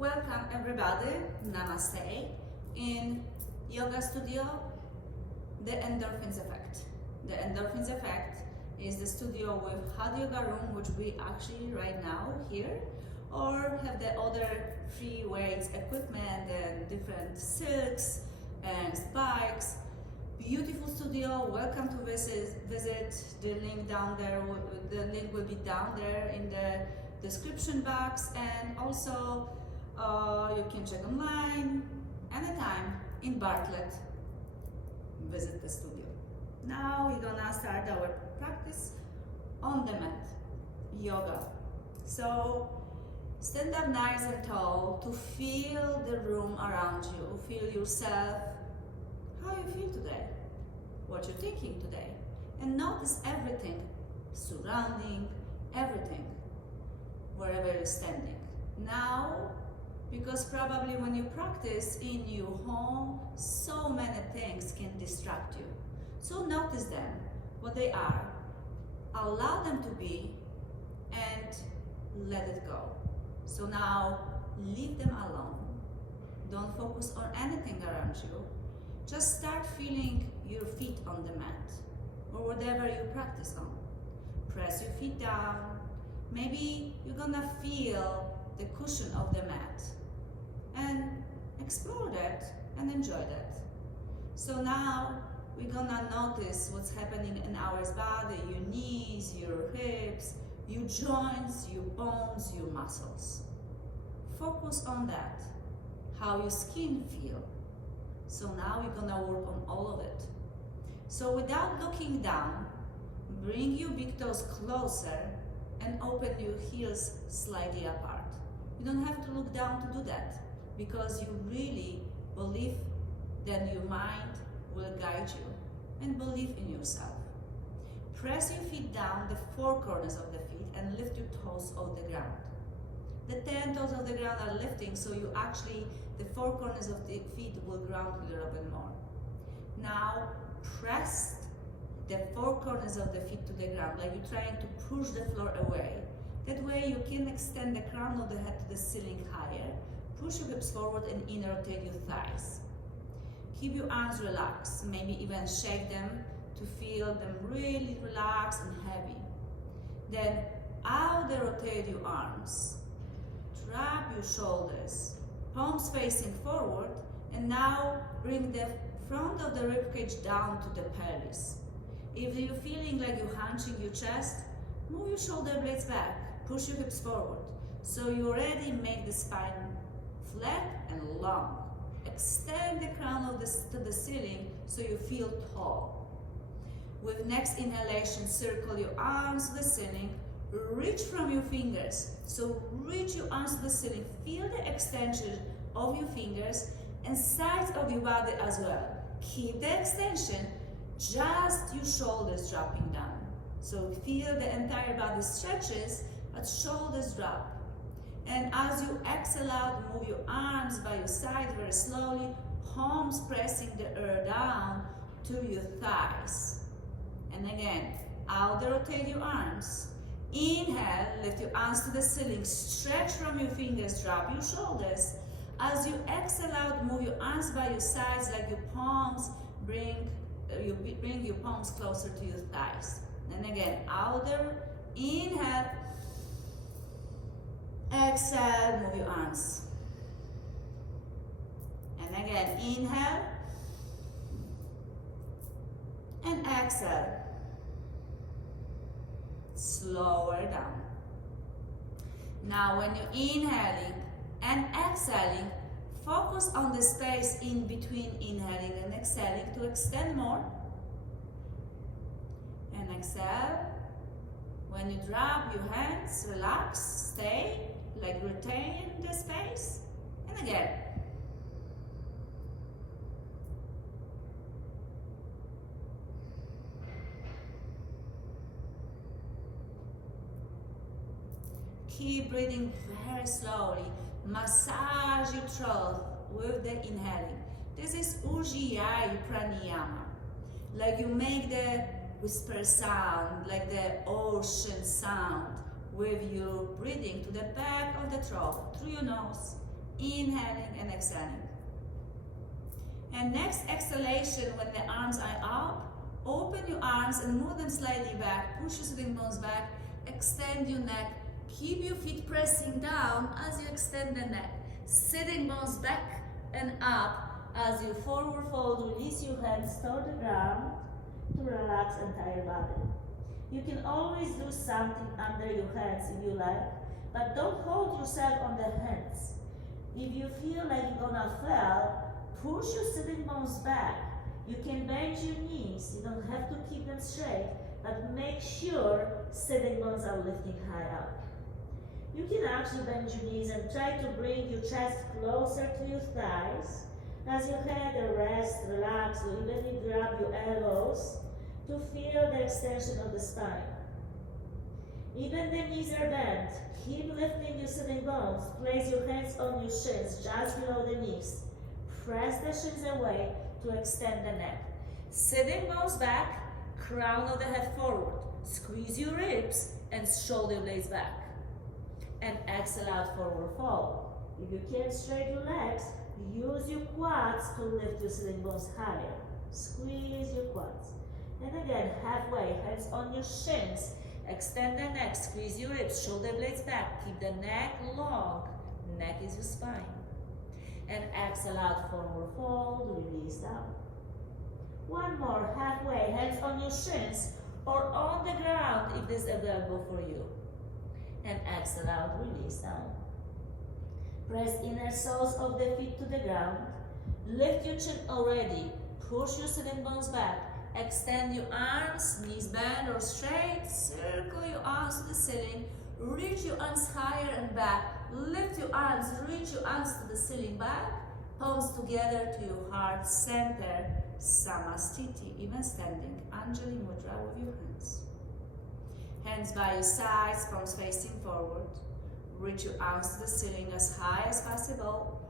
Welcome everybody, Namaste. In yoga studio, the endorphins effect. The endorphins effect is the studio with hot yoga room, which we actually right now here, or have the other free weights equipment and different silks and spikes. Beautiful studio, welcome to visit. The link down there, the link will be down there in the description box, and also you can check online anytime in Bartlett. Visit the studio. Now we're gonna start our practice on the mat, yoga. So stand up nice and tall to feel the room around you, feel yourself, how you feel today, what you're thinking today, and notice everything surrounding, everything, wherever you're standing. Now, because probably when you practice in your home, so many things can distract you. So notice them, what they are, allow them to be, and let it go. So now, leave them alone. Don't focus on anything around you. Just start feeling your feet on the mat, or whatever you practice on. Press your feet down. Maybe you're gonna feel the cushion of the mat, and explore that and enjoy that. So now we're gonna notice what's happening in our body, your knees, your hips, your joints, your bones, your muscles. Focus on that, how your skin feels. So now we're gonna work on all of it. So without looking down, bring your big toes closer and open your heels slightly apart. You don't have to look down to do that, because you really believe that your mind will guide you, and believe in yourself. Press your feet down the four corners of the feet and lift your toes off the ground. The 10 toes of the ground are lifting, so you actually, the four corners of the feet will ground a little bit more. Now press the four corners of the feet to the ground, like you're trying to push the floor away. That way you can extend the crown of the head to the ceiling higher. Push your hips forward and in rotate your thighs. Keep your arms relaxed, maybe even shake them to feel them really relaxed and heavy. Then out rotate your arms. Drop your shoulders, palms facing forward, and now bring the front of the ribcage down to the pelvis. If you're feeling like you're hunching your chest, move your shoulder blades back, push your hips forward. So you already make the spine flat and long. Extend the crown of to the ceiling so you feel tall. With next inhalation, circle your arms to the ceiling. Reach from your fingers. So reach your arms to the ceiling. Feel the extension of your fingers and sides of your body as well. Keep the extension, just your shoulders dropping down. So feel the entire body stretches, but shoulders drop. And as you exhale out, move your arms by your side very slowly, palms pressing the earth down to your thighs. And again, out rotate your arms. Inhale, lift your arms to the ceiling, stretch from your fingers, drop your shoulders. As you exhale out, move your arms by your sides like your palms, bring your palms closer to your thighs. And again, outer, inhale, exhale, move your arms. And again, inhale, and exhale. Slower down. Now when you're inhaling and exhaling, focus on the space in between inhaling and exhaling to extend more. And exhale. When you drop your hands, relax, stay, like retain the space. And again. Keep breathing very slowly. Massage your throat with the inhaling. This is Ujjayi pranayama. Like you make the whisper sound, like the ocean sound. with your breathing to the back of the throat, through your nose. Inhaling and exhaling. And next exhalation, when the arms are up, open your arms and move them slightly back. Push your sitting bones back. Extend your neck. Keep your feet pressing down as you extend the neck. Sitting bones back and up as you forward fold. Release your hands toward the ground to relax entire body. You can always do something under your hands if you like, but don't hold yourself on the hands. If you feel like you're gonna fall, push your sitting bones back. You can bend your knees. You don't have to keep them straight, but make sure sitting bones are lifting high up. You can actually bend your knees and try to bring your chest closer to your thighs. As your head rests, relax, or even you grab your elbows to feel the extension of the spine. Even the knees are bent. Keep lifting your sitting bones. Place your hands on your shins, just below the knees. Press the shins away to extend the neck. Sitting bones back, crown of the head forward. Squeeze your ribs and shoulder blades back. And exhale out, forward fold. If you can't straighten your legs, use your quads to lift your sitting bones higher. Squeeze your quads. And again, halfway, hands on your shins. Extend the neck, squeeze your ribs, shoulder blades back. Keep the neck long. Neck is your spine. And exhale out, forward fold, release down. One more, halfway, hands on your shins or on the ground if this is available for you. And exhale out, release down. Press inner soles of the feet to the ground. Lift your chin already. Push your sitting bones back. Extend your arms, knees bend or straight. Circle your arms to the ceiling. Reach your arms higher and back. Lift your arms, reach your arms to the ceiling back. Palms together to your heart center. Samastiti, even standing. Anjali Mudra with your hands. Hands by your sides, palms facing forward. Reach your arms to the ceiling as high as possible.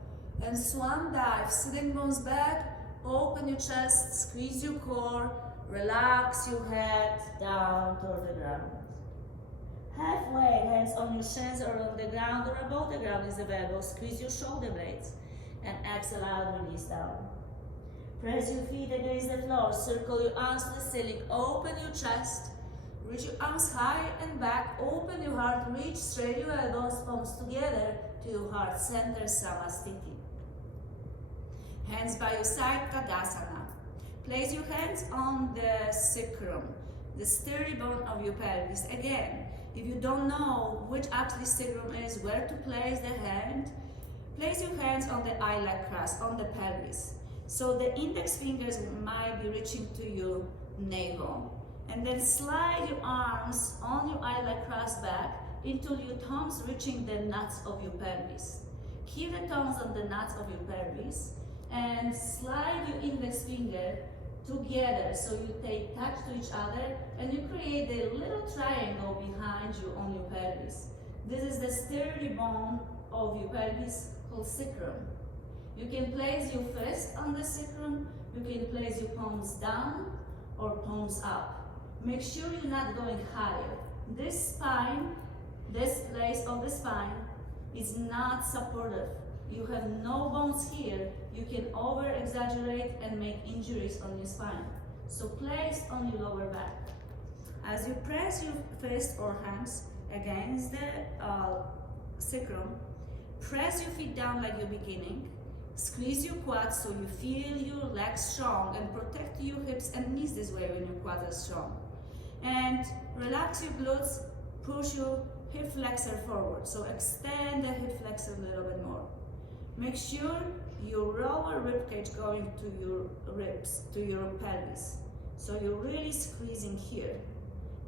And swan dive, sitting bones back. Open your chest, squeeze your core. Relax your head down toward the ground. Halfway, hands on your shins or on the ground or above the ground is available. Squeeze your shoulder blades. And exhale out, release down. Press your feet against the floor. Circle your arms to the ceiling. Open your chest. Reach your arms high and back. Open your heart. Reach straight your elbows, palms together to your heart center, Samastiti. Hands by your side, Tadasana. Place your hands on the sacrum, the sturdy bone of your pelvis. Again, if you don't know which actually sacrum is, where to place the hand, place your hands on the iliac crest, on the pelvis. So the index fingers might be reaching to your navel. And then slide your arms on your iliac crest back until your thumbs reaching the nuts of your pelvis. Keep the thumbs on the nuts of your pelvis and slide your index finger together so you take touch to each other and you create a little triangle behind you on your pelvis. This is the sturdy bone of your pelvis called sacrum. You can place your fist on the sacrum, you can place your palms down or palms up. Make sure you're not going higher. This spine, this place of the spine is not supportive. You have no bones here. You can over-exaggerate and make injuries on your spine. So place on your lower back. As you press your fist or hands against the sacrum, press your feet down like you're beginning. Squeeze your quads so you feel your legs strong and protect your hips and knees this way when your quads are strong. And relax your glutes, push your hip flexor forward. So extend the hip flexor a little bit more. Make sure your lower rib cage going to your ribs, to your pelvis. So you're really squeezing here.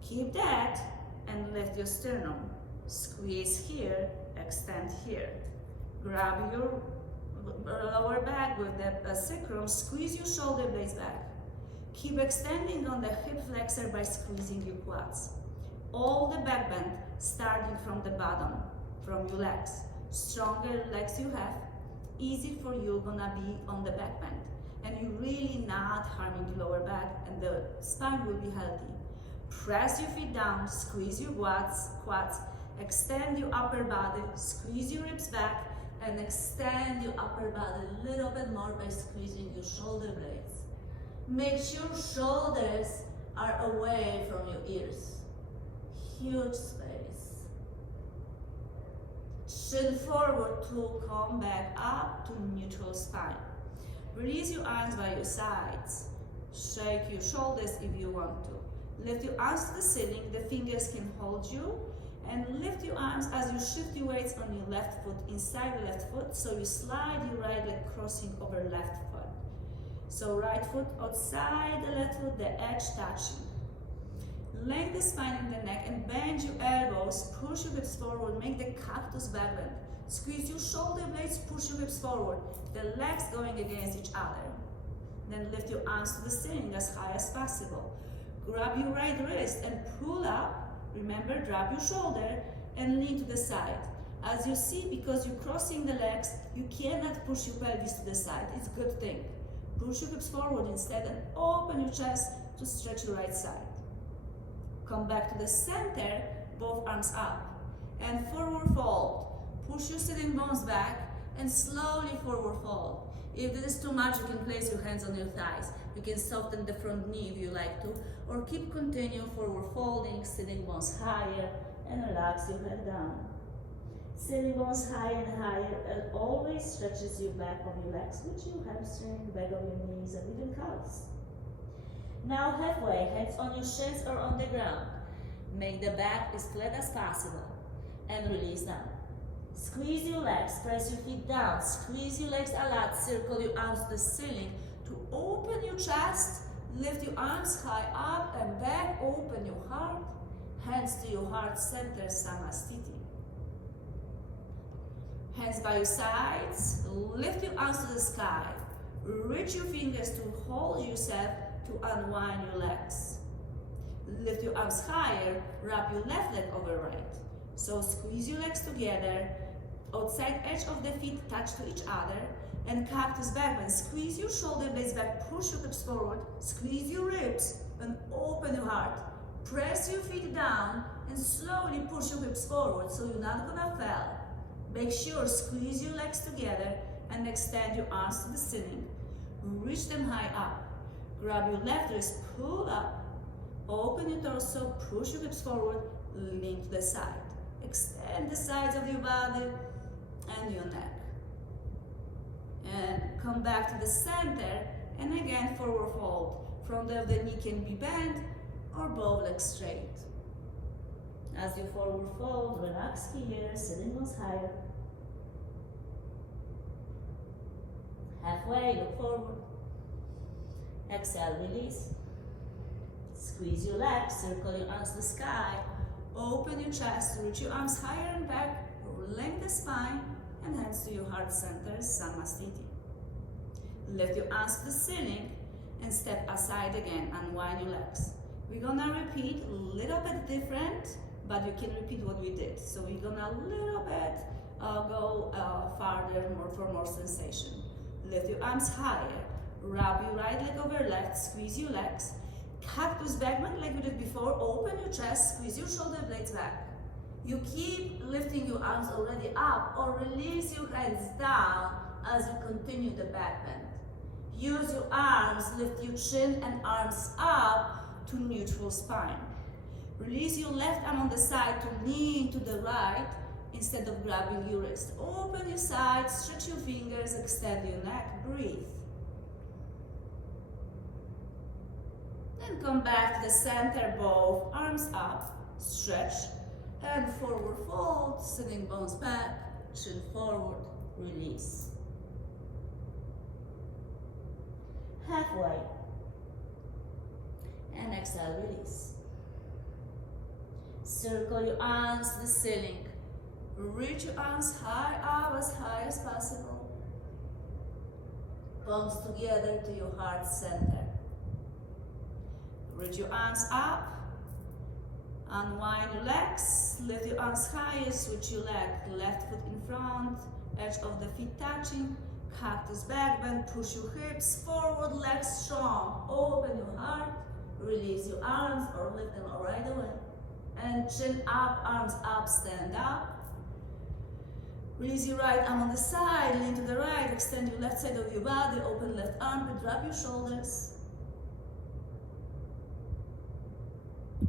Keep that and lift your sternum. Squeeze here, extend here. Grab your lower back with the sacrum, squeeze your shoulder blades back. Keep extending on the hip flexor by squeezing your quads. All the back bend starting from the bottom, from your legs. Stronger legs you have, easy for you gonna be on the back bend. And you're really not harming the lower back and the spine will be healthy. Press your feet down, squeeze your quads, extend your upper body, squeeze your ribs back, and extend your upper body a little bit more by squeezing your shoulder blades. Make sure shoulders are away from your ears. Huge space. Chin forward to come back up to neutral spine. Release your arms by your sides. Shake your shoulders if you want to. Lift your arms to the ceiling, the fingers can hold you, and lift your arms as you shift your weights on your left foot, inside the left foot, so you slide your right leg crossing over left foot. So right foot outside the left foot, the edge touching. Lengthen the spine in the neck and bend your elbows, push your hips forward, make the cactus back bend. Squeeze your shoulder blades, push your hips forward, the legs going against each other. Then lift your arms to the ceiling as high as possible. Grab your right wrist and pull up. Remember, drop your shoulder and lean to the side. As you see, because you're crossing the legs, you cannot push your pelvis to the side. It's a good thing. Push your hips forward instead and open your chest to stretch the right side. Come back to the center, both arms up. And forward fold. Push your sitting bones back and slowly forward fold. If this is too much, you can place your hands on your thighs. You can soften the front knee if you like to, or keep continuing forward folding, sitting bones higher, and relax your head down. Sitting bones higher and higher, and always stretches your back of your legs, with your hamstring, back of your knees, and even calves. Now halfway, hands on your shins or on the ground. Make the back as flat as possible, and release down. Squeeze your legs, press your feet down, squeeze your legs a lot, circle your arms to the ceiling to open your chest, lift your arms high up and back, open your heart, hands to your heart center, Samastiti. Hands by your sides, lift your arms to the sky, reach your fingers to hold yourself to unwind your legs. Lift your arms higher, wrap your left leg over right. So squeeze your legs together, outside edge of the feet touch to each other, and cactus back bend. Squeeze your shoulder blades back, push your hips forward, squeeze your ribs, and open your heart. Press your feet down, and slowly push your hips forward, so you're not gonna fall. Make sure, squeeze your legs together, and extend your arms to the ceiling. Reach them high up. Grab your left wrist, pull up, open your torso, push your hips forward, lean to the side. Extend the sides of your body and your neck. And come back to the center, and again forward fold. Front of the knee can be bent or both legs straight. As you forward fold, relax here, sitting bones higher. Halfway, look forward. Exhale, release. Squeeze your legs, circle your arms to the sky. Open your chest, reach your arms higher and back, lengthen the spine, and hands to your heart center, Samastiti. Lift your arms to the ceiling and step aside again, unwind your legs. We're gonna repeat a little bit different, but you can repeat what we did. So we're gonna a little bit go farther, for more sensation. Lift your arms higher, wrap your right leg over left, squeeze your legs. Cactus back bend like we did before, open your chest, squeeze your shoulder blades back. You keep lifting your arms already up, or release your hands down as you continue the back bend. Use your arms, lift your chin and arms up to neutral spine. Release your left arm on the side to lean to the right instead of grabbing your wrist. Open your sides, stretch your fingers, extend your neck, breathe. Then come back to the center, both arms up, stretch, and forward fold, sitting bones back, chin forward, release. Halfway, and exhale, release. Circle your arms to the ceiling. Reach your arms high up, as high as possible. Palms together to your heart center. Reach your arms up. Unwind your legs. Lift your arms higher. Switch your leg. Left foot in front. Edge of the feet touching. Cactus back bend. Push your hips forward. Legs strong. Open your heart. Release your arms or lift them right away. And chin up, arms up, stand up. Release your right arm on the side, lean to the right, extend your left side of your body, open left armpit, drop your shoulders.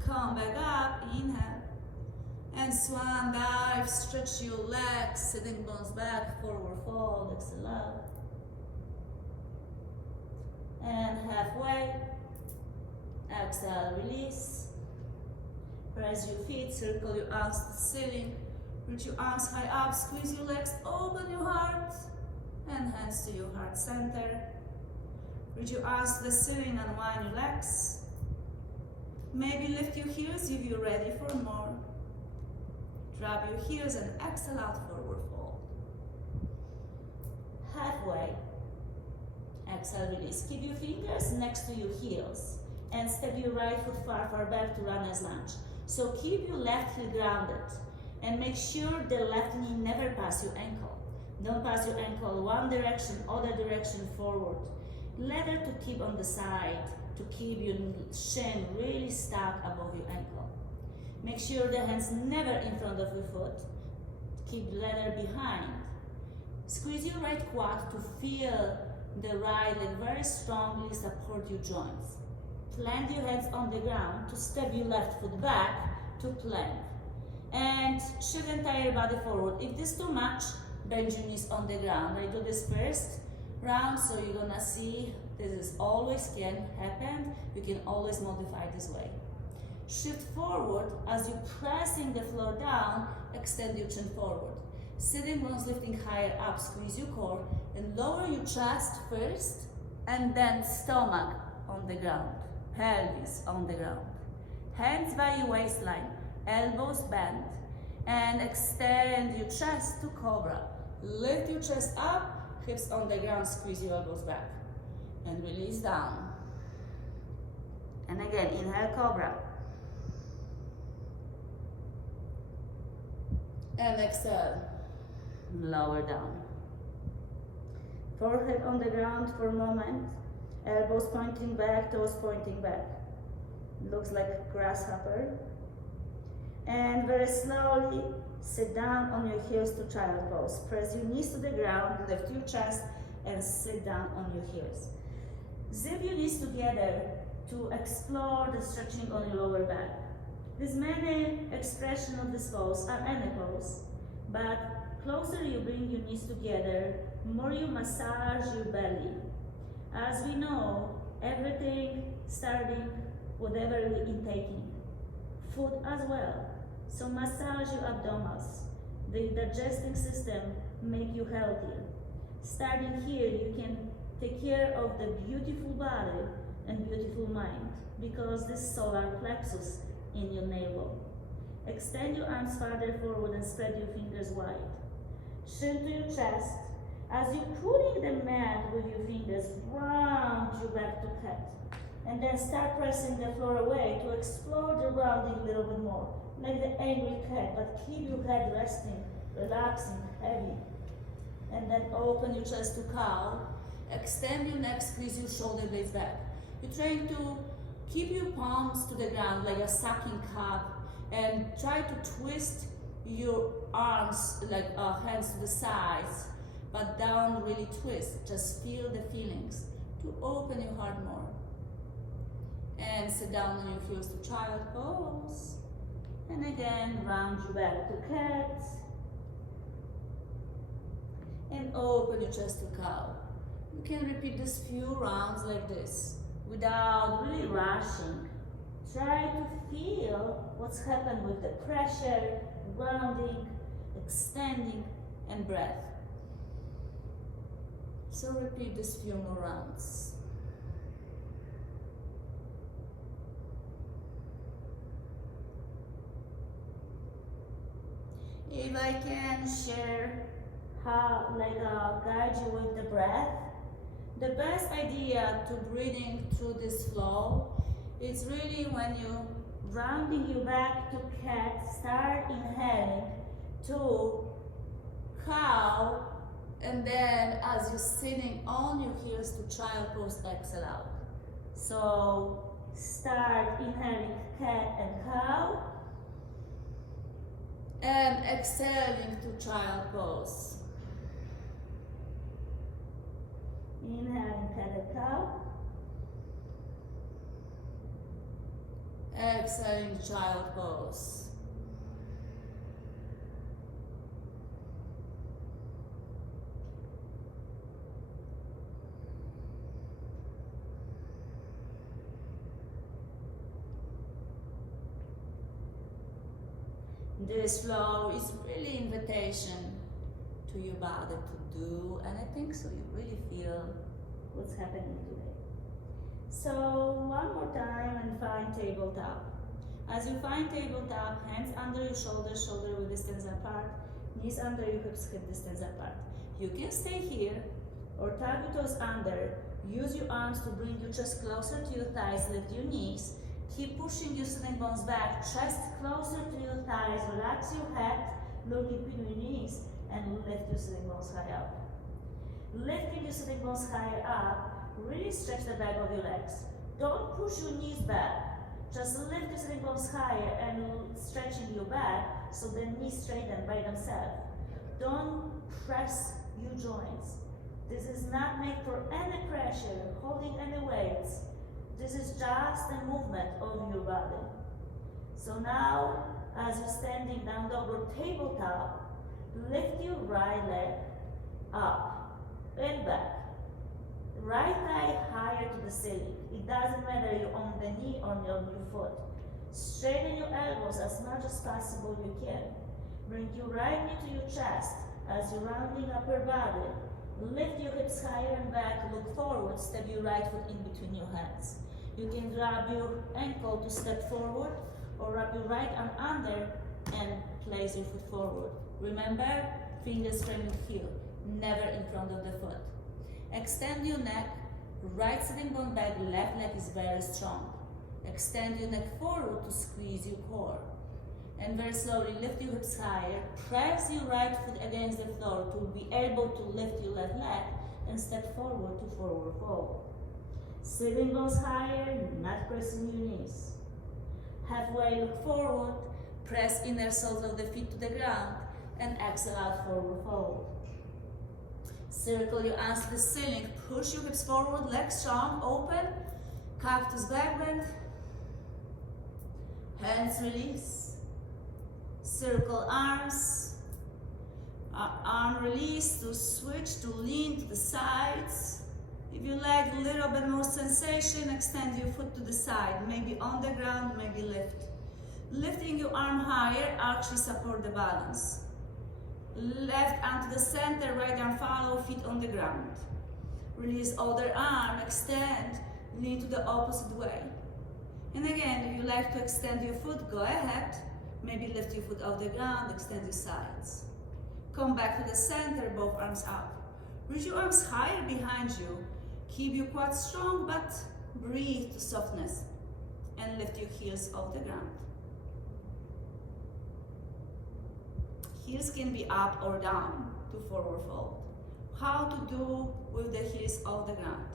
Come back up, inhale. And swan dive, stretch your legs, sitting bones back, forward fold, exhale out. And halfway, exhale, release. Press your feet, circle your arms to the ceiling. Reach your arms high up, squeeze your legs, open your heart, and hands to your heart center. Reach your arms to the ceiling, unwind your legs. Maybe lift your heels if you're ready for more. Drop your heels and exhale out, forward fold. Halfway, exhale, release. Keep your fingers next to your heels and step your right foot far, far back to runner's lunge. So keep your left heel grounded and make sure the left knee never pass your ankle. Don't pass your ankle one direction, other direction, forward. Leather to tip on the side to keep your shin really stuck above your ankle. Make sure the hands never in front of your foot. Keep leather behind. Squeeze your right quad to feel the right leg very strongly support your joints. Plant your hands on the ground to step your left foot back to plank. And shift the entire body forward. If this is too much, bend your knees on the ground. I do this first round, so you're gonna see this is always can happen. You can always modify this way. Shift forward as you're pressing the floor down, extend your chin forward. Sitting bones lifting higher up, squeeze your core and lower your chest first and then stomach on the ground, pelvis on the ground. Hands by your waistline, elbows bent and extend your chest to cobra. Lift your chest up, hips on the ground, squeeze your elbows back and release down. And again, inhale, cobra. And exhale, lower down. Forehead on the ground for a moment. Elbows pointing back, toes pointing back. Looks like a grasshopper. And very slowly sit down on your heels to child pose. Press your knees to the ground, lift your chest, and sit down on your heels. Zip your knees together to explore the stretching on your lower back. There's many expressions of this pose are any pose, but closer you bring your knees together, more you massage your belly. As we know, everything starting whatever we're intaking, food as well. So massage your abdominals. The digesting system make you healthier. Starting here, you can take care of the beautiful body and beautiful mind because this solar plexus in your navel. Extend your arms farther forward and spread your fingers wide. Shin to your chest. As you're pulling the mat with your fingers, round your back to cat. And then start pressing the floor away to explore the rounding a little bit more. Like the angry cat, but keep your head resting, relaxing, heavy. And then open your chest to cow. Extend your neck, squeeze your shoulder blades back. You're trying to keep your palms to the ground like a sucking cup and try to twist your arms like hands to the sides, but don't really twist. Just feel the feelings to open your heart more. And sit down on your heels to child pose. And again, round your back to cat. And open your chest to cow. You can repeat this few rounds like this without really rushing. Try to feel what's happened with the pressure, rounding, extending, and breath. So repeat this few more rounds. If I can share how, guide you with the breath, the best idea to breathing through this flow is really when you rounding your back to cat, start inhaling to cow, and then as you're sitting on your heels to child pose, exhale out. So start inhaling cat and cow, And exhaling to child pose. Inhaling cat cow. Exhaling child pose. This flow is really invitation to your body to do anything so you really feel what's happening today. So one more time and find tabletop. As you find tabletop, hands under your shoulders, shoulder width distance apart, knees under your hips, hip distance apart. You can stay here or tug your toes under. Use your arms to bring your chest closer to your thighs, lift your knees. Keep pushing your sitting bones back, chest closer to your thighs, relax your head, look in between your knees, and lift your sitting bones high up. Lifting your sitting bones higher up, really stretch the back of your legs. Don't push your knees back, just lift your sitting bones higher and stretching your back so the knees straighten by themselves. Don't press your joints. This is not made for any pressure, holding any weights. This is just a movement of your body. So now, as you're standing down dog or tabletop, lift your right leg up and back. Right thigh higher to the ceiling. It doesn't matter you're on the knee or on your foot. Straighten your elbows as much as possible you can. Bring your right knee to your chest as you're rounding upper body. Lift your hips higher and back, look forward, step your right foot in between your hands. You can grab your ankle to step forward or wrap your right arm under and place your foot forward. Remember, fingers frame your heel, never in front of the foot. Extend your neck, right sitting bone back, left leg is very strong. Extend your neck forward to squeeze your core. And very slowly lift your hips higher, press your right foot against the floor to be able to lift your left leg and step forward to forward fold. Sitting bones higher, not pressing your knees. Halfway look forward, press inner soles of the feet to the ground and exhale out forward fold. Circle your arms to the ceiling, push your hips forward, legs strong, open, cactus back bend, hands release. Circle arms, arm release to switch, to lean to the sides. If you like a little bit more sensation, extend your foot to the side, maybe on the ground, maybe lift. Lifting your arm higher, actually support the balance. Left arm to the center, right arm follow, feet on the ground. Release other arm, extend, lean to the opposite way. And again, if you like to extend your foot, go ahead. Maybe lift your foot off the ground, extend your sides. Come back to the center, both arms up. Reach your arms higher behind you. Keep your quads strong, but breathe to softness. And lift your heels off the ground. Heels can be up or down to forward fold. How to do with the heels off the ground?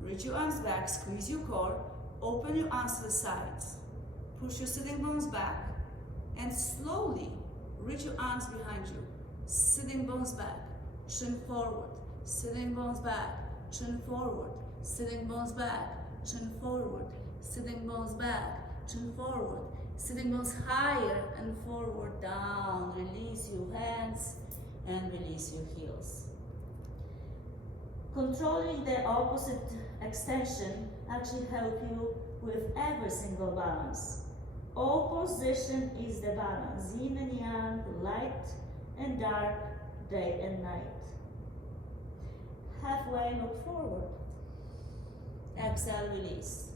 Reach your arms back, squeeze your core, open your arms to the sides. Push your sitting bones back. And slowly reach your arms behind you. Sitting bones back, chin forward. Sitting bones back, chin forward. Sitting bones back, chin forward. Sitting bones back, chin forward. Sitting bones higher and forward, down. Release your hands and release your heels. Controlling the opposite extension actually help you with every single balance. All position is the balance, yin and yang, light and dark, day and night. Halfway look forward. Exhale, release.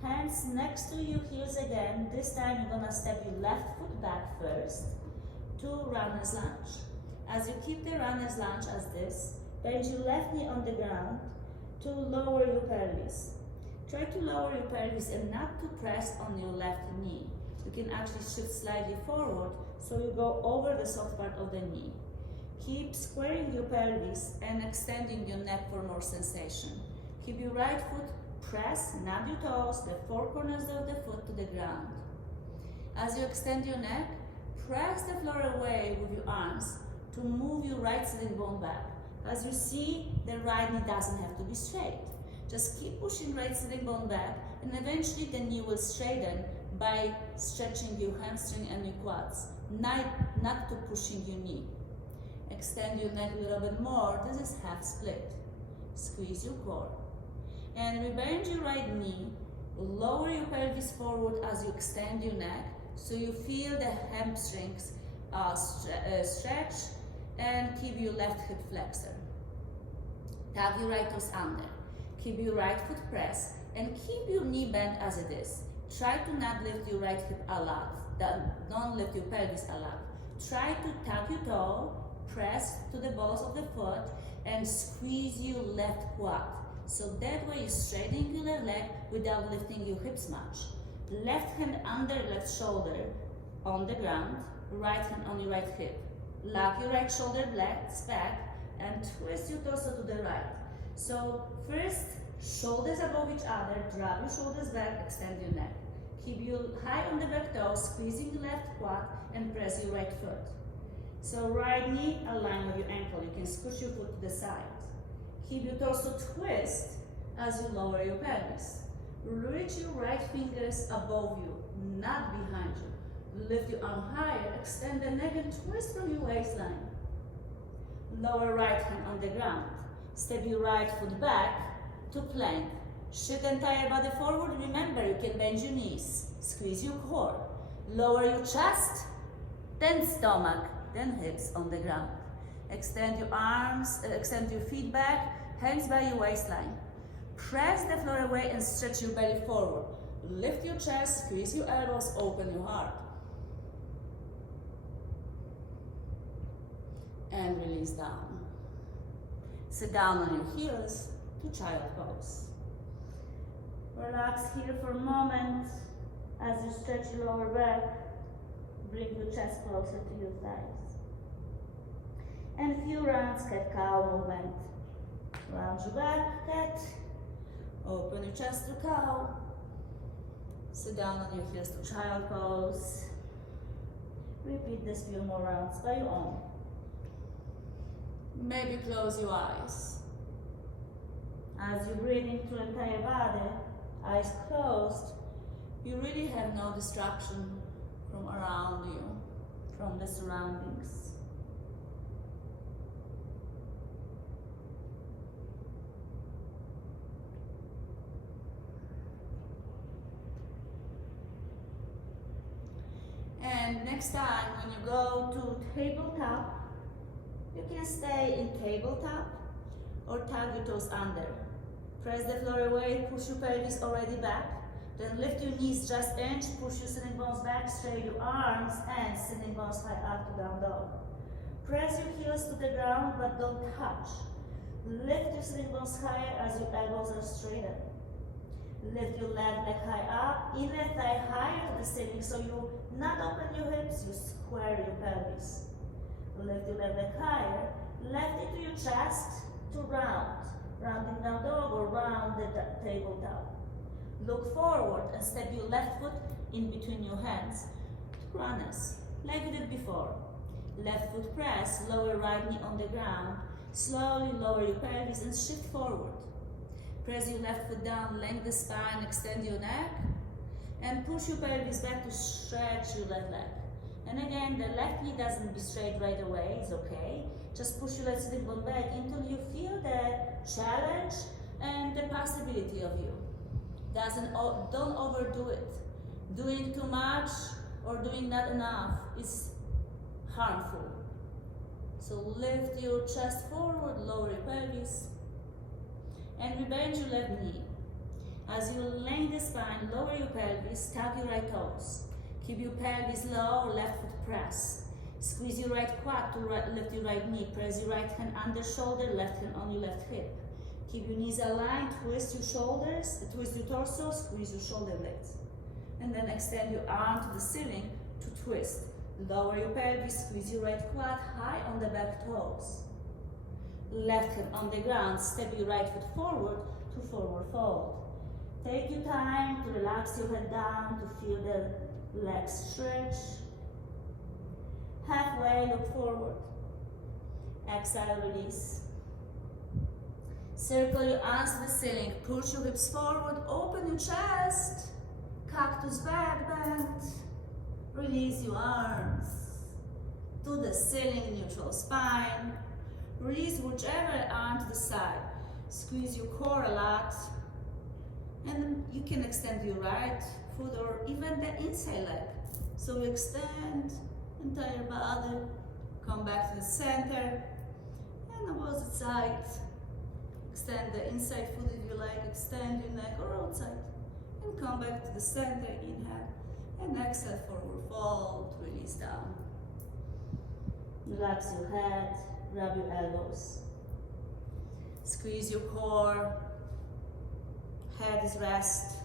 Hands next to your heels again. This time you're gonna step your left foot back first to runner's lunge. As you keep the runner's lunge as this, bend your left knee on the ground to lower your pelvis. Try to lower your pelvis and not to press on your left knee. You can actually shift slightly forward so you go over the soft part of the knee. Keep squaring your pelvis and extending your neck for more sensation. Keep your right foot pressed, nod your toes, the four corners of the foot to the ground. As you extend your neck, press the floor away with your arms to move your right sitting bone back. As you see, the right knee doesn't have to be straight. Just keep pushing right sitting bone back, and eventually the knee will straighten by stretching your hamstring and your quads, not to pushing your knee. Extend your neck a little bit more. This is half split. Squeeze your core. And rebend your right knee. Lower your pelvis forward as you extend your neck, so you feel the hamstrings stretch, and keep your left hip flexor. Tap your right toes under. Keep your right foot pressed and keep your knee bent as it is. Try to not lift your right hip a lot. Don't lift your pelvis a lot. Try to tap your toe, press to the balls of the foot, and squeeze your left quad. So that way you're straightening your left leg without lifting your hips much. Left hand under left shoulder on the ground, right hand on your right hip. Lock your right shoulder back and twist your torso to the right. So first, shoulders above each other, drop your shoulders back, extend your neck. Keep you high on the back toe, squeezing your left quad and press your right foot. So right knee align with your ankle. You can squish your foot to the side. Keep your torso twist as you lower your pelvis. Reach your right fingers above you, not behind you. Lift your arm higher, extend the neck and twist from your waistline. Lower right hand on the ground. Step your right foot back to plank. Shift the entire body forward. Remember, you can bend your knees. Squeeze your core. Lower your chest, then stomach, then hips on the ground. Extend your arms, extend your feet back, hands by your waistline. Press the floor away and stretch your belly forward. Lift your chest, squeeze your elbows, open your heart. And release down. Sit down on your heels to child pose. Relax here for a moment as you stretch your lower back. Bring your chest closer to your thighs. And a few rounds cat-cow movement. Round your back, cat. Open your chest to cow. Sit down on your heels to child pose. Repeat this few more rounds by your own. Maybe close your eyes. As you're breathing through the entire body, eyes closed, you really have no distraction from around you, from the surroundings. And next time when you go to tabletop, you can stay in tabletop or tug your toes under. Press the floor away, push your pelvis already back. Then lift your knees just inch, push your sitting bones back, straight your arms and sitting bones high up to down dog. Press your heels to the ground but don't touch. Lift your sitting bones higher as your elbows are straightened. Lift your left leg high up, inner thigh higher to the ceiling, so you not open your hips, you square your pelvis. Lift your left leg higher, left it to your chest to round. Rounding down dog or round the tabletop. Look forward and step your left foot in between your hands. Shortness, like we did before. Left foot press, lower right knee on the ground. Slowly lower your pelvis and shift forward. Press your left foot down, lengthen the spine, extend your neck, and push your pelvis back to stretch your left leg. And again, the left knee doesn't be straight right away, it's okay. Just push your left sitting bone back until you feel the challenge and the possibility of you. Don't overdo it. Doing too much or doing not enough is harmful. So lift your chest forward, lower your pelvis, and rebend your left knee. As you lengthen the spine, lower your pelvis, tap your right toes. Keep your pelvis low, left foot press. Squeeze your right quad to lift your right knee. Press your right hand under shoulder, left hand on your left hip. Keep your knees aligned, twist your shoulders, twist your torso, squeeze your shoulder blades. And then extend your arm to the ceiling to twist. Lower your pelvis, squeeze your right quad high on the back toes. Left hand on the ground, step your right foot forward to forward fold. Take your time to relax your head down, to feel the legs stretch. Halfway, look forward. Exhale, release. Circle your arms to the ceiling. Push your hips forward. Open your chest. Cactus back bend. Release your arms to the ceiling, neutral spine. Release whichever arm to the side. Squeeze your core a lot. And you can extend your right foot or even the inside leg. So extend entire body. Come back to the center. And opposite side. Extend the inside foot if you like. Extend your neck or outside. And come back to the center. Inhale. And exhale, forward fold. Release down. Relax your head. Rub your elbows. Squeeze your core. Head is rest.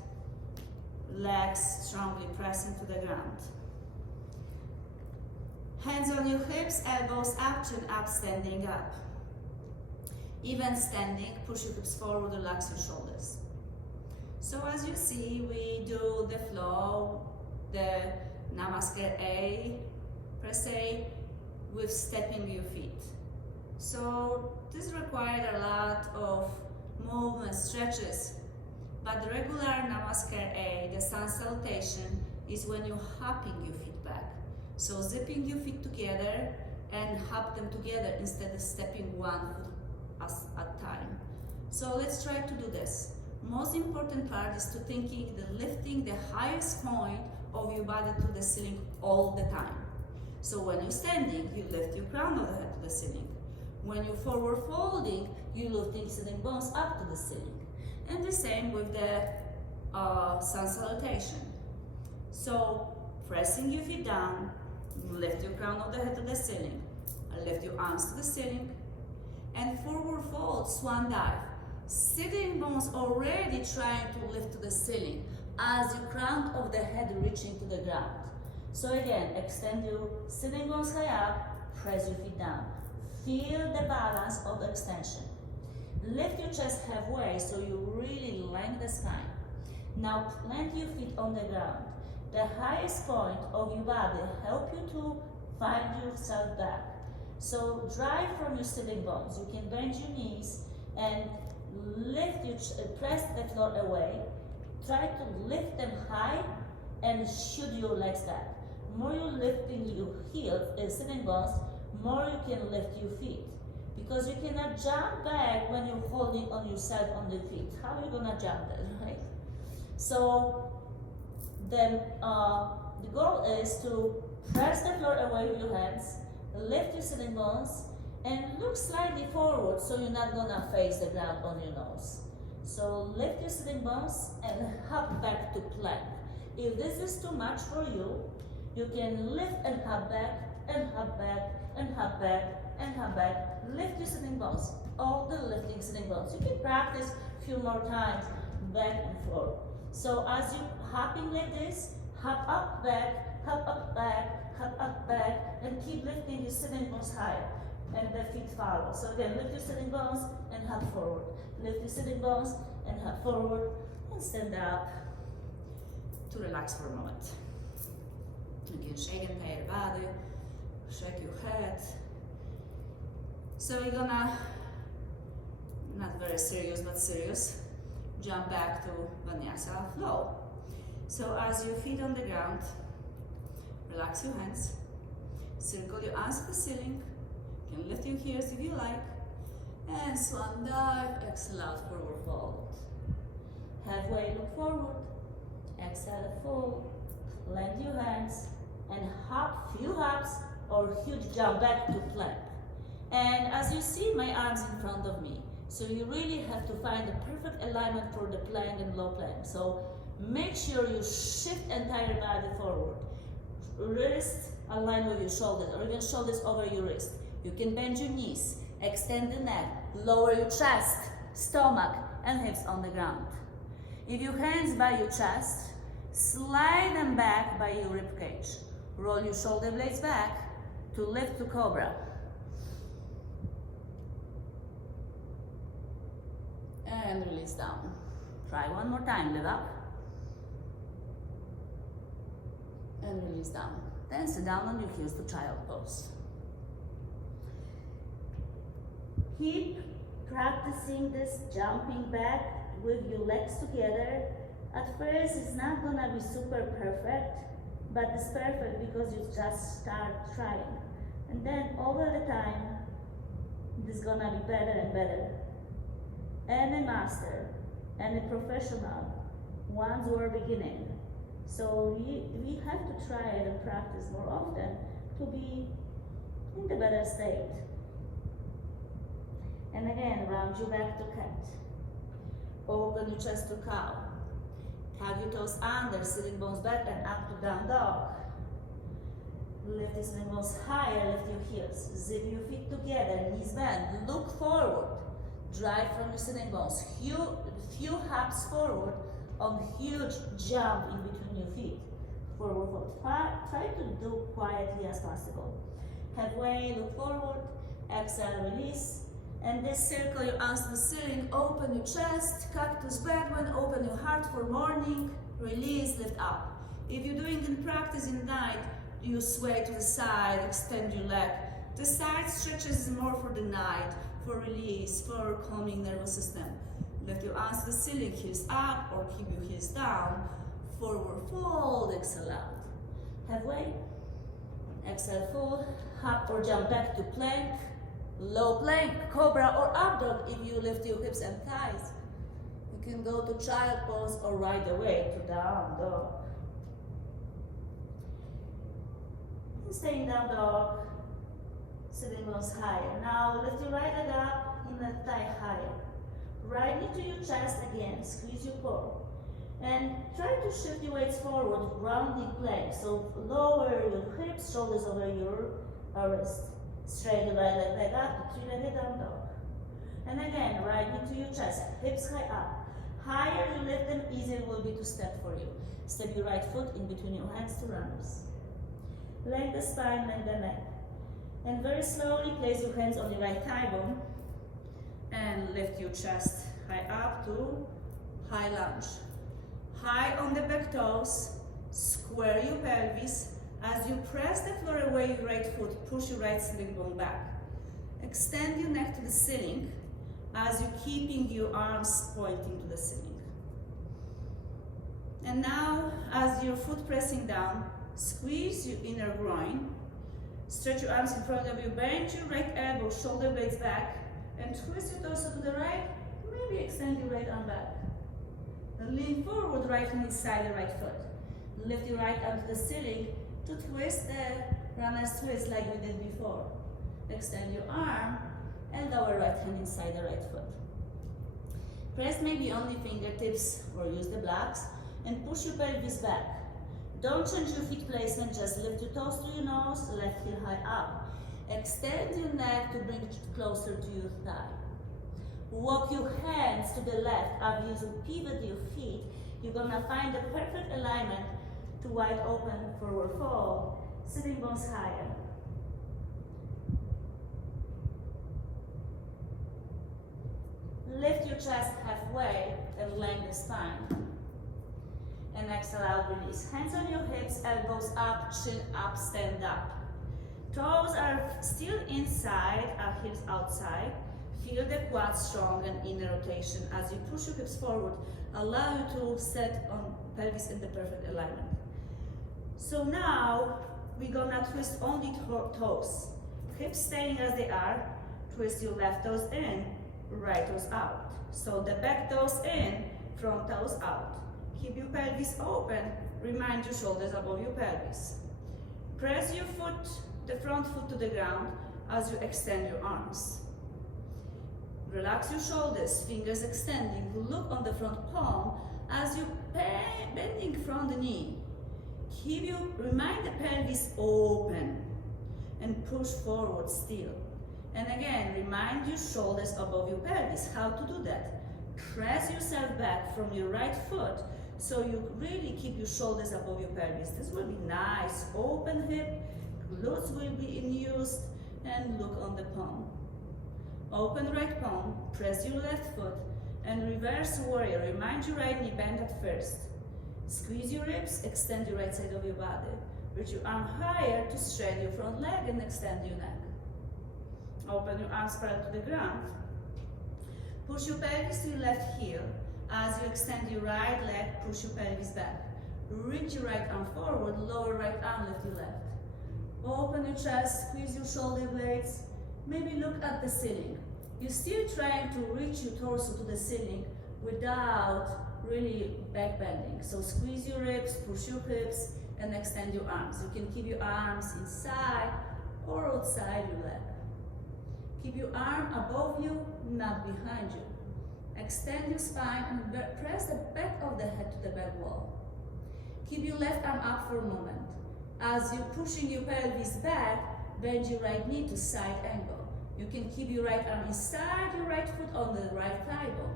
Legs strongly press into the ground. Hands on your hips, elbows up, chin up, standing up. Even standing, push your hips forward, relax your shoulders. So as you see, we do the flow, the Namaskar A, per se, with stepping your feet. So this required a lot of movement, stretches. But the regular Namaskar A, the sun salutation, is when you're hopping your feet back. So zipping your feet together and hop them together instead of stepping one foot at a time. So let's try to do this. Most important part is to thinking the lifting the highest point of your body to the ceiling all the time. So when you're standing, you lift your crown of the head to the ceiling. When you're forward folding, you're lifting sitting bones up to the ceiling. And the same with the sun salutation. So pressing your feet down, lift your crown of the head to the ceiling, lift your arms to the ceiling, and forward fold, swan dive. Sitting bones already trying to lift to the ceiling as your crown of the head reaching to the ground. So again, extend your sitting bones high up, press your feet down. Feel the balance of the extension. Lift your chest halfway so you really lengthen the spine. Now plant your feet on the ground. The highest point of your body help you to find yourself back. So drive from your sitting bones. You can bend your knees and lift your press the floor away. Try to lift them high and shoot your legs back. More you're lifting your heels, sitting bones, more you can lift your feet. Because you cannot jump back when you're holding on yourself on the feet. How are you gonna jump there, right? So then the goal is to press the floor away with your hands, lift your sitting bones, and look slightly forward so you're not gonna face the ground on your nose. So lift your sitting bones and hop back to plank. If this is too much for you, you can lift and hop back, and hop back, and hop back, and hop back. Lift your sitting bones, all the lifting sitting bones. You can practice a few more times, back and forth. So as you hopping like this, hop up, back, hop up, back, and keep lifting your sitting bones higher, and the feet follow. So again, lift your sitting bones and hop forward. Lift your sitting bones and hop forward, and stand up to relax for a moment. You can shake the entire body, shake your head. So we're gonna, not very serious, but serious, jump back to Vinyasa flow. So as your feet on the ground, relax your hands, circle your arms to the ceiling, you can lift your heels if you like, and swan dive, exhale out, forward fold. Halfway, look forward, exhale, fold, lengthen your hands, and hop, few hops, or huge jump back to plank. And as you see, my arms in front of me. So you really have to find the perfect alignment for the plank and low plank. So make sure you shift entire body forward. Wrist align with your shoulders, or even shoulders over your wrist. You can bend your knees, extend the neck, lower your chest, stomach, and hips on the ground. If your hands by your chest, slide them back by your rib cage. Roll your shoulder blades back to lift to cobra. And release down. Try one more time, lift up. And release down. Then sit down on your heels to child pose. Keep practicing this jumping back with your legs together. At first, it's not gonna be super perfect, but it's perfect because you just start trying. And then over the time, it's gonna be better and better. Any master, any professional, once we're beginning. So we have to try it and practice more often to be in the better state. And again, round your back to cat. Open your chest to cow. Tug your toes under, sitting bones back and up to down dog. Lift your sitting bones higher, lift your heels. Zip your feet together, knees bend. Look forward. Drive from your sitting bones. Few hops forward on huge jump in between your feet. Forward fold. Try to do quietly as possible. Halfway, look forward. Exhale, release. And this circle your arms to the ceiling. Open your chest. Cactus back one. Open your heart for morning. Release, lift up. If you're doing in practice in night, you sway to the side, extend your leg. The side stretches is more for the night, for release, for calming nervous system. Lift your arms to the ceiling, heels up, or keep your heels down. Forward fold, exhale out. Halfway, exhale fold, hop or jump back to plank. Low plank, cobra or up dog if you lift your hips and thighs. You can go to child pose or right away to down dog. Staying down dog, sitting bones higher. Now lift your right leg up, inner thigh higher. Right knee to your chest again, squeeze your core. And try to shift your weights forward, rounding plank. So lower your hips, shoulders over your wrist. Straight your right leg back up to three-legged down dog. And again, right knee to your chest, hips high up. Higher you lift them, easier will be to step for you. Step your right foot in between your hands to runners. Length the spine, length the neck. And very slowly place your hands on your right thigh bone and lift your chest high up to high lunge. High on the back toes, square your pelvis. As you press the floor away your right foot, push your right sitting bone back. Extend your neck to the ceiling as you're keeping your arms pointing to the ceiling. And now, as your foot pressing down, squeeze your inner groin. Stretch your arms in front of you, bend your right elbow, shoulder blades back, and twist your torso to the right. Maybe extend your right arm back. And lean forward, right hand inside the right foot. Lift your right arm to the ceiling to twist the runner's twist like we did before. Extend your arm and lower right hand inside the right foot. Press maybe only fingertips or use the blocks and push your pelvis back. Don't change your feet placement, just lift your toes to your nose, left heel high up. Extend your neck to bring it closer to your thigh. Walk your hands to the left as you pivot your feet. You're gonna find the perfect alignment to wide open forward fold, sitting bones higher. Lift your chest halfway and lengthen the spine. And exhale out, release. Hands on your hips, elbows up, chin up, stand up. Toes are still inside, our hips outside. Feel the quads strong and inner rotation. As you push your hips forward, allow you to set on pelvis in the perfect alignment. So now, we're gonna twist only toes. Hips staying as they are. Twist your left toes in, right toes out. So the back toes in, front toes out. Keep your pelvis open. Remind your shoulders above your pelvis. Press your foot, the front foot to the ground as you extend your arms. Relax your shoulders, fingers extending. Look on the front palm as you bending from the knee. Remind the pelvis open and push forward still. And again, remind your shoulders above your pelvis. How to do that? Press yourself back from your right foot so you really keep your shoulders above your pelvis. This will be nice. Open hip, glutes will be in use, and look on the palm. Open right palm, press your left foot, and reverse warrior. Remind your right knee bend at first. Squeeze your ribs, extend your right side of your body. Reach your arm higher to straighten your front leg and extend your neck. Open your arms parallel to the ground. Push your pelvis to your left heel. As you extend your right leg, push your pelvis back. Reach your right arm forward, lower right arm, lift your left. Open your chest, squeeze your shoulder blades. Maybe look at the ceiling. You're still trying to reach your torso to the ceiling without really back bending. So squeeze your ribs, push your hips, and extend your arms. You can keep your arms inside or outside your leg. Keep your arm above you, not behind you. Extend your spine and press the back of the head to the back wall. Keep your left arm up for a moment. As you're pushing your pelvis back, bend your right knee to side angle. You can keep your right arm inside your right foot on the right thigh bone.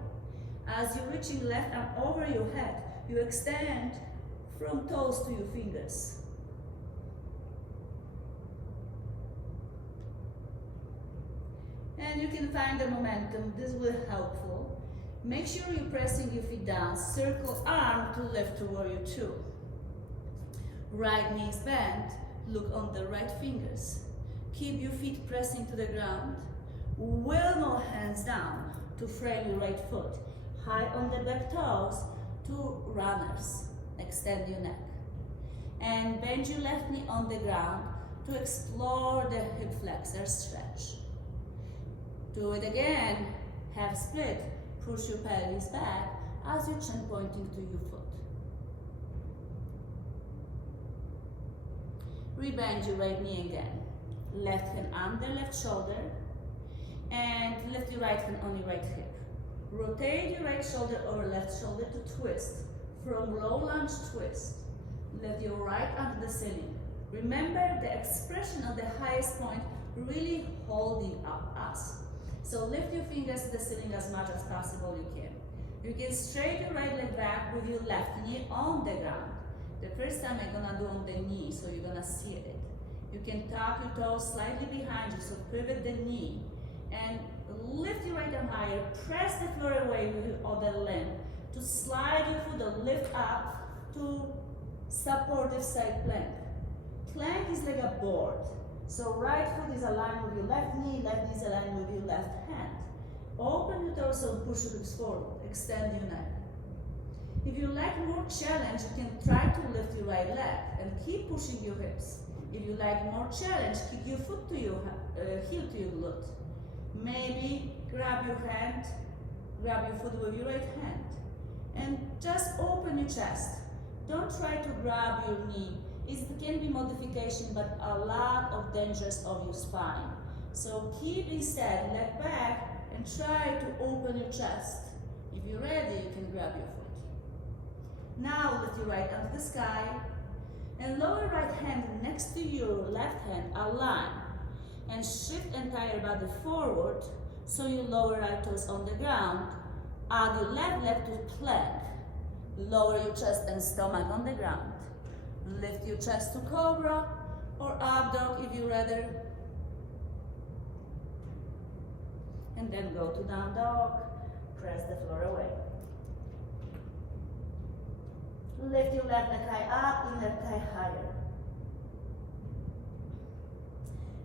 As you're reaching left arm over your head, you extend from toes to your fingers. And you can find the momentum. This will be helpful. Make sure you're pressing your feet down. Circle arm to lift to warrior two. Right knee is bent. Look on the right fingers. Keep your feet pressing to the ground. Wheel hands down to frame your right foot. High on the back toes to runners. Extend your neck. And bend your left knee on the ground to explore the hip flexor stretch. Do it again. Half split. Push your pelvis back as your chin pointing to your foot. Rebend your right knee again. Left hand under left shoulder and lift your right hand on your right hip. Rotate your right shoulder over left shoulder to twist. From low lunge twist. Lift your right arm to the ceiling. Remember the expression of the highest point really holding up us. So lift your fingers to the ceiling as much as possible you can. You can straighten your right leg back with your left knee on the ground. The first time I'm gonna do on the knee, so you're gonna see it. You can tuck your toes slightly behind you, so pivot the knee. And lift your right arm higher, press the floor away with your other limb to slide your foot or lift up to supportive side plank. Plank is like a board. So right foot is aligned with your left knee is aligned with your left hand. Open your torso and push your hips forward. Extend your neck. If you like more challenge, you can try to lift your right leg and keep pushing your hips. If you like more challenge, kick your foot to your heel to your glute. Maybe grab your hand, grab your foot with your right hand. And just open your chest. Don't try to grab your knee. It can be modification, but a lot of dangers of your spine. So keep instead leg back and try to open your chest. If you're ready, you can grab your foot. Now lift your right arm to the sky and lower right hand next to your left hand, align and shift entire body forward so your lower right toes on the ground. Add your left leg to plank. Lower your chest and stomach on the ground. Lift your chest to cobra or up dog if you rather. And then go to down dog. Press the floor away. Lift your left leg high up, inner thigh higher.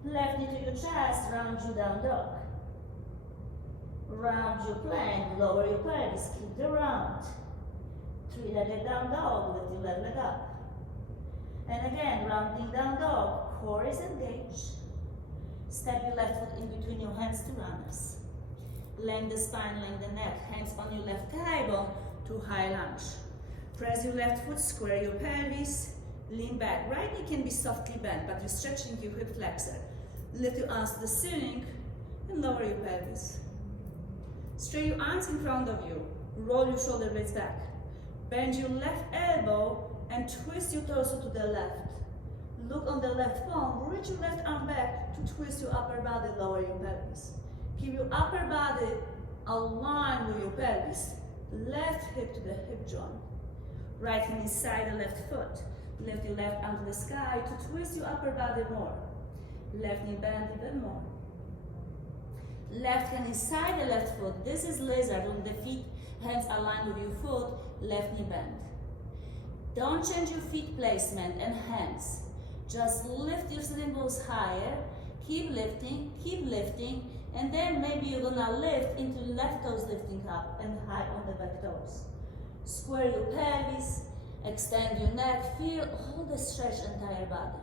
Left knee to your chest, round you down dog. Round your plank, lower your pelvis, keep the round. Three-legged down dog, lift your left leg up. And again, rounding down dog, core is engaged. Step your left foot in between your hands to runners. Lengthen the spine, lengthen the neck, hands on your left thigh bone to high lunge. Press your left foot, square your pelvis, lean back. Right knee can be softly bent, but you're stretching your hip flexor. Lift your arms to the ceiling and lower your pelvis. Straighten your arms in front of you. Roll your shoulder blades back. Bend your left elbow and twist your torso to the left. Look on the left palm, reach your left arm back to twist your upper body, lower your pelvis. Keep your upper body aligned with your pelvis. Left hip to the hip joint. Right hand inside the left foot. Lift your left arm to the sky to twist your upper body more. Left knee bend even more. Left hand inside the left foot. This is lizard on the feet, hands aligned with your foot, left knee bend. Don't change your feet placement and hands. Just lift your sitting bones higher. Keep lifting, and then maybe you're gonna lift into the left toes lifting up and high on the back toes. Square your pelvis, extend your neck, feel all the stretch entire body.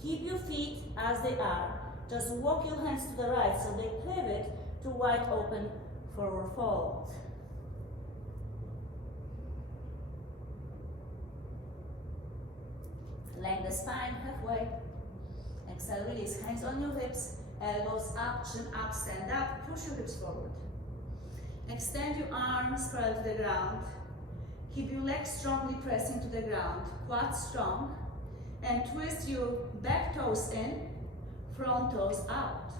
Keep your feet as they are. Just walk your hands to the right so they pivot to wide open forward fold. Lengthen the spine halfway. Exhale, release, hands on your hips, elbows up, chin up, stand up, push your hips forward. Extend your arms parallel to the ground. Keep your legs strongly pressing to the ground, quads strong, and twist your back toes in, front toes out.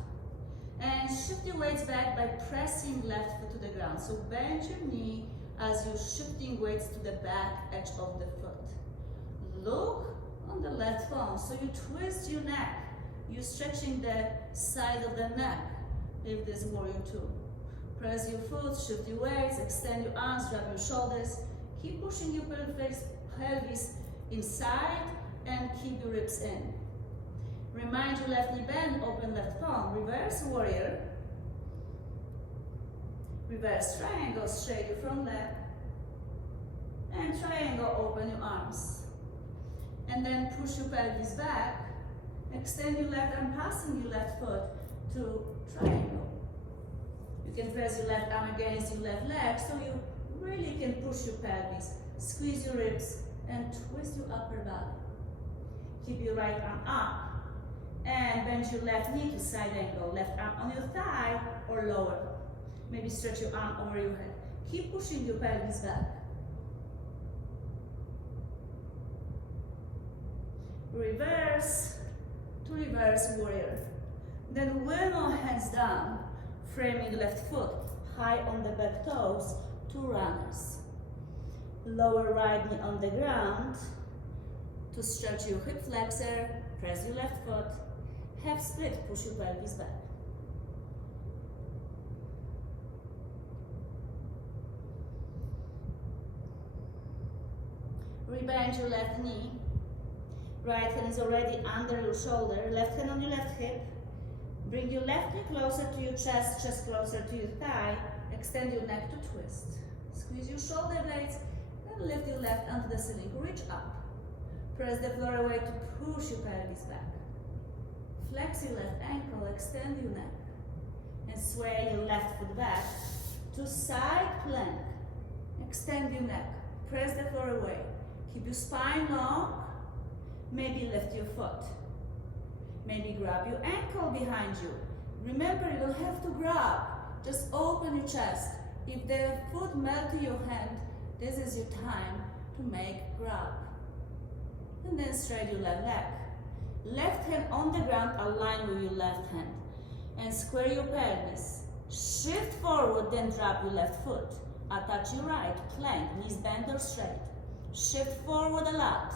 And shift your weights back by pressing left foot to the ground. So bend your knee as you're shifting weights to the back edge of the foot. Look on the left palm, so you twist your neck. You're stretching the side of the neck if this is warrior two. Press your foot, shift your weights, extend your arms, grab your shoulders. Keep pushing your pelvis inside and keep your ribs in. Remind your left knee bend, open left palm. Reverse warrior. Reverse triangle, straight your front leg. And triangle, open your arms. And then push your pelvis back. Extend your left arm, passing your left foot to triangle. You can press your left arm against your left leg so you really can push your pelvis, squeeze your ribs, and twist your upper body. Keep your right arm up and bend your left knee to side angle. Left arm on your thigh or lower. Maybe stretch your arm over your head. Keep pushing your pelvis back. Reverse to reverse warrior. Then windmill hands down, framing left foot high on the back toes to runners. Lower right knee on the ground to stretch your hip flexor, press your left foot, half split, push your pelvis back. Rebend your left knee. Right hand is already under your shoulder, left hand on your left hip. Bring your left knee closer to your chest, chest closer to your thigh. Extend your neck to twist. Squeeze your shoulder blades, then lift your left onto the ceiling. Reach up. Press the floor away to push your pelvis back. Flex your left ankle, extend your neck. And sway your left foot back to side plank. Extend your neck. Press the floor away. Keep your spine long. Maybe lift your foot. Maybe grab your ankle behind you. Remember, you don't have to grab. Just open your chest. If the foot melts to your hand, this is your time to make grab. And then straight your left leg. Left hand on the ground, align with your left hand. And square your pelvis. Shift forward, then drop your left foot. Attach your right, plank, knees bent or straight. Shift forward a lot.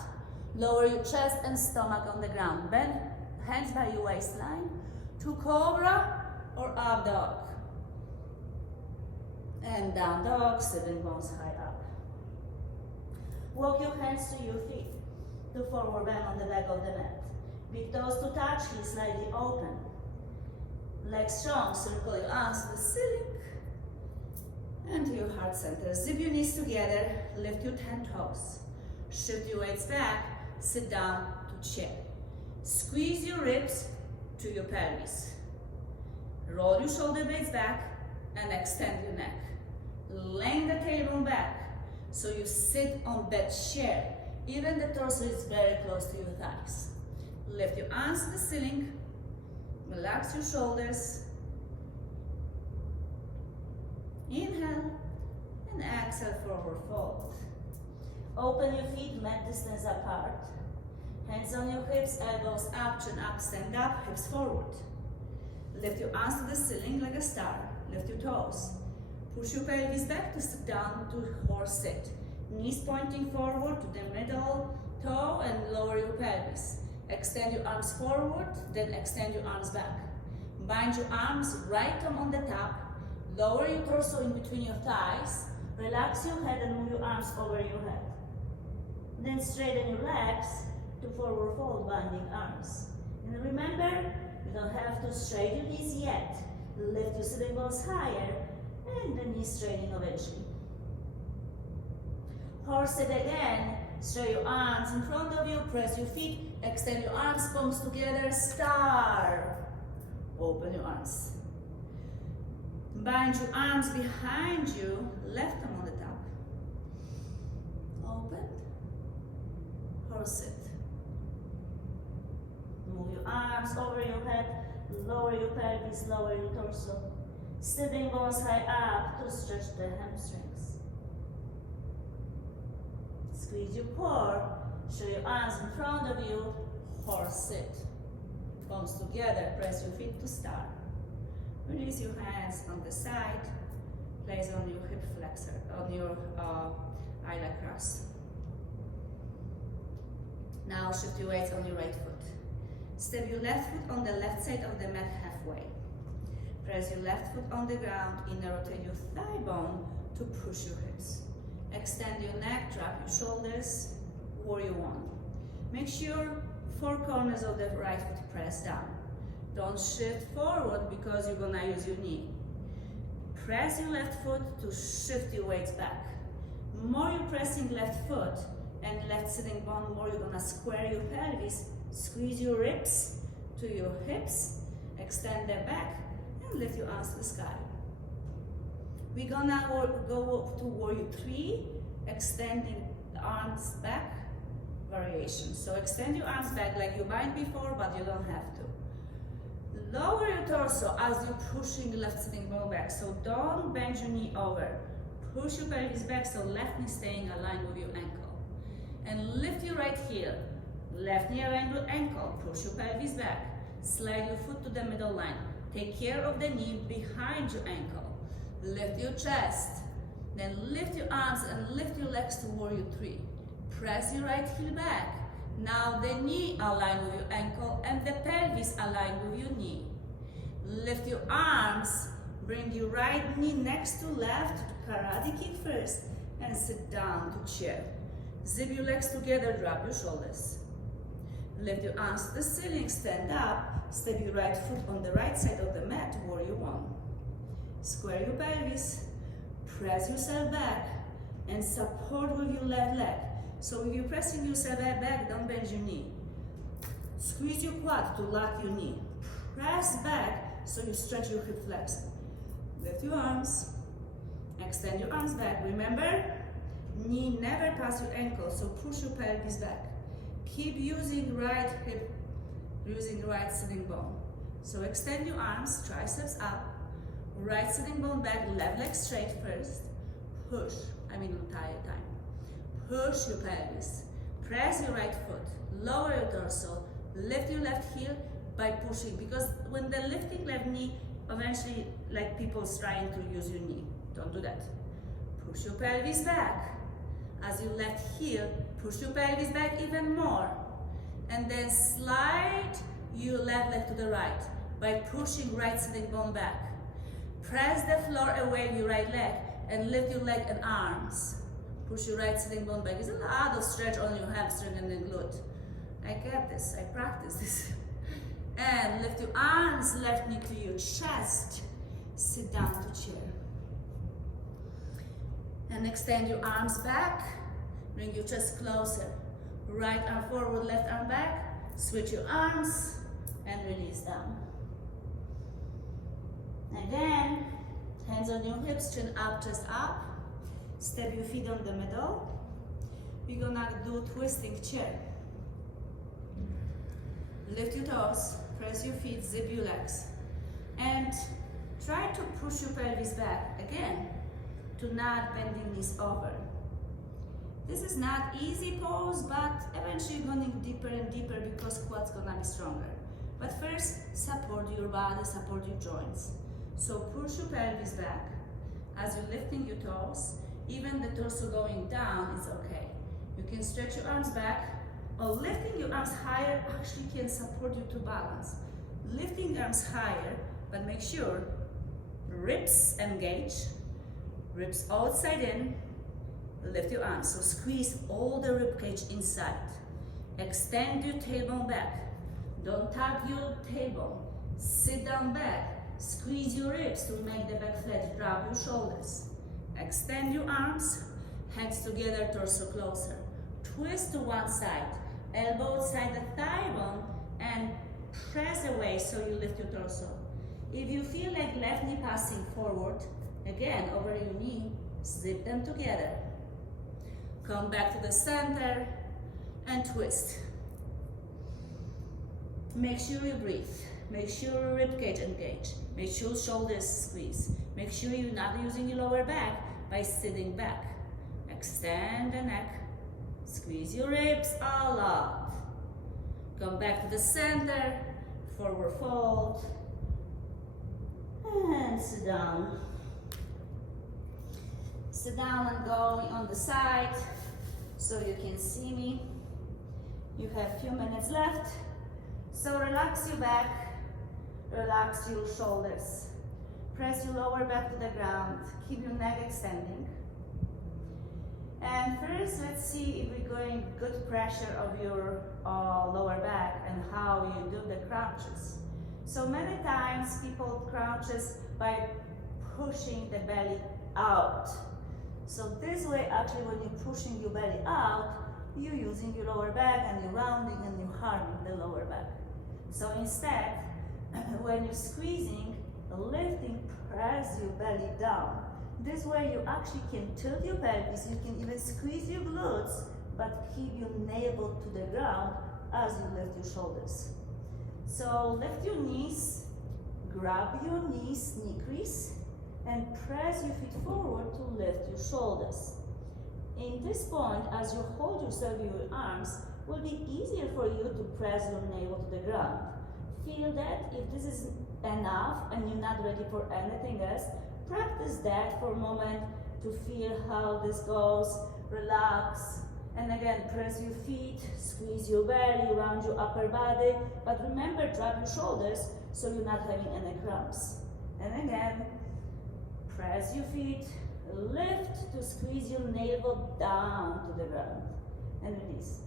Lower your chest and stomach on the ground. Bend hands by your waistline to cobra or up dog. And down dog, sitting bones high up. Walk your hands to your feet. To forward bend on the back of the mat. Big toes to touch, heels slightly open. Legs strong, circle your arms to the ceiling. And to your heart center. Zip your knees together, lift your 10 toes. Shift your weights back. Sit down to chair. Squeeze your ribs to your pelvis. Roll your shoulder blades back and extend your neck. Lengthen the tailbone back so you sit on that chair. Even the torso is very close to your thighs. Lift your arms to the ceiling. Relax your shoulders. Inhale and exhale, forward fold. Open your feet, mat distance apart. Hands on your hips, elbows up, chin up, stand up, hips forward. Lift your arms to the ceiling like a star. Lift your toes. Push your pelvis back to sit down to horse sit. Knees pointing forward to the middle toe and lower your pelvis. Extend your arms forward, then extend your arms back. Bind your arms, right thumb on the top. Lower your torso in between your thighs. Relax your head and move your arms over your head. Then straighten your legs to forward fold, binding arms. And remember, you don't have to straighten your knees yet. Lift your sitting bones higher and the knees straightening eventually. Horse it again. Straight your arms in front of you, press your feet, extend your arms, palms together, star. Open your arms. Bind your arms behind you, left them on the top. Open. Horse it. Move your arms over your head, lower your pelvis, lower your torso. Sitting bones high up to stretch the hamstrings. Squeeze your core, show your arms in front of you, horse it. Palms together, press your feet to start. Release your hands on the side, place on your hip flexor, on your iliac crest. Now shift your weights on your right foot. Step your left foot on the left side of the mat halfway. Press your left foot on the ground, inner rotate your thigh bone to push your hips. Extend your neck, drop your shoulders, warrior one. Make sure four corners of the right foot press down. Don't shift forward because you're gonna use your knee. Press your left foot to shift your weight back. More you're pressing left foot and left sitting bone, more you're gonna square your pelvis, squeeze your ribs to your hips, extend the back, and lift your arms to the sky. We're gonna go up to warrior three, extending the arms back variation. So extend your arms back like you might before, but you don't have to. Lower your torso as you're pushing left sitting bone back. So don't bend your knee over. Push your pelvis back so left knee staying aligned with your ankle. And lift your right heel. Left knee aligned with ankle. Push your pelvis back. Slide your foot to the middle line. Take care of the knee behind your ankle. Lift your chest. Then lift your arms and lift your legs to warrior three. Press your right heel back. Now the knee align with your ankle and the pelvis align with your knee. Lift your arms, bring your right knee next to left, karate kick first, and sit down to chair. Zip your legs together, drop your shoulders. Lift your arms to the ceiling, stand up, step your right foot on the right side of the mat, warrior one. Square your pelvis, press yourself back, and support with your left leg. So if you're pressing yourself back, don't bend your knee. Squeeze your quad to lock your knee. Press back so you stretch your hip flexor. Lift your arms. Extend your arms back. Remember, knee never pass your ankle, so push your pelvis back. Keep using right hip, using right sitting bone. So extend your arms, triceps up. Right sitting bone back, left leg straight first. Push, entire time. Push your pelvis, press your right foot, lower your torso, lift your left heel by pushing, because when they're lifting left knee, eventually like people's trying to use your knee. Don't do that. Push your pelvis back. As your left heel, push your pelvis back even more. And then slide your left leg to the right by pushing right sitting bone back. Press the floor away with your right leg and lift your leg and arms. Push your right sitting bone back. There's a lot of stretch on your hamstring and the glute. I get this, I practice this. And lift your arms, left knee to your chest. Sit down to chair. And extend your arms back. Bring your chest closer. Right arm forward, left arm back. Switch your arms and release down. Again, hands on your hips, chin up, chest up. Step your feet on the middle. We're gonna do twisting chair. Lift your toes, press your feet, zip your legs. And try to push your pelvis back again to not bending knees over. This is not easy pose, but eventually you're going deeper and deeper because quad's gonna be stronger. But first, support your body, support your joints. So push your pelvis back as you're lifting your toes. Even the torso going down is okay. You can stretch your arms back, or lifting your arms higher actually can support you to balance. Lifting arms higher, but make sure ribs engage, ribs outside in, lift your arms. So squeeze all the rib cage inside. Extend your tailbone back. Don't tap your tailbone. Sit down back. Squeeze your ribs to make the back flat. Drop your shoulders. Extend your arms. Hands together, torso closer. Twist to one side. Elbow outside the thigh bone and press away so you lift your torso. If you feel like left knee passing forward, again over your knee, zip them together. Come back to the center and twist. Make sure you breathe. Make sure your rib cage engage. Make sure shoulders squeeze. Make sure you're not using your lower back by sitting back. Extend the neck. Squeeze your ribs a lot. Come back to the center. Forward fold. And sit down. Sit down and go on the side so you can see me. You have a few minutes left. So relax your back, relax your shoulders. Press your lower back to the ground. Keep your neck extending. And first, let's see if we're going good pressure of your lower back and how you do the crunches. So many times people crunches by pushing the belly out. So this way, actually, when you're pushing your belly out, you're using your lower back and you're rounding and you're harming the lower back. So instead, when you're squeezing, lifting, press your belly down. This way you actually can tilt your pelvis, you can even squeeze your glutes, but keep your navel to the ground as you lift your shoulders. So lift your knees, grab your knees, knee crease, and press your feet forward to lift your shoulders. In this point, as you hold yourself with your arms, will be easier for you to press your navel to the ground. Feel that. If this is enough and you're not ready for anything else, practice that for a moment to feel how this goes. Relax. And again, press your feet, squeeze your belly around your upper body, but remember, drop your shoulders so you're not having any cramps. And again, press your feet, lift to squeeze your navel down to the ground, and release.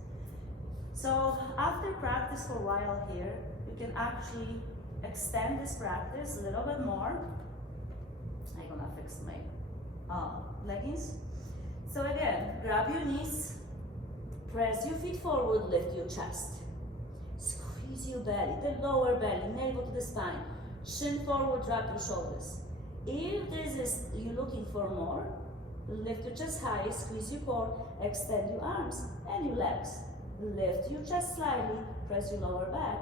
So after practice for a while here, you can actually extend this practice a little bit more. I'm gonna fix my leggings. So again, grab your knees, press your feet forward, lift your chest. Squeeze your belly, the lower belly, navel to the spine. Chin forward, drop your shoulders. If this is you're looking for more, lift your chest high, squeeze your core, extend your arms and your legs. Lift your chest slightly, press your lower back,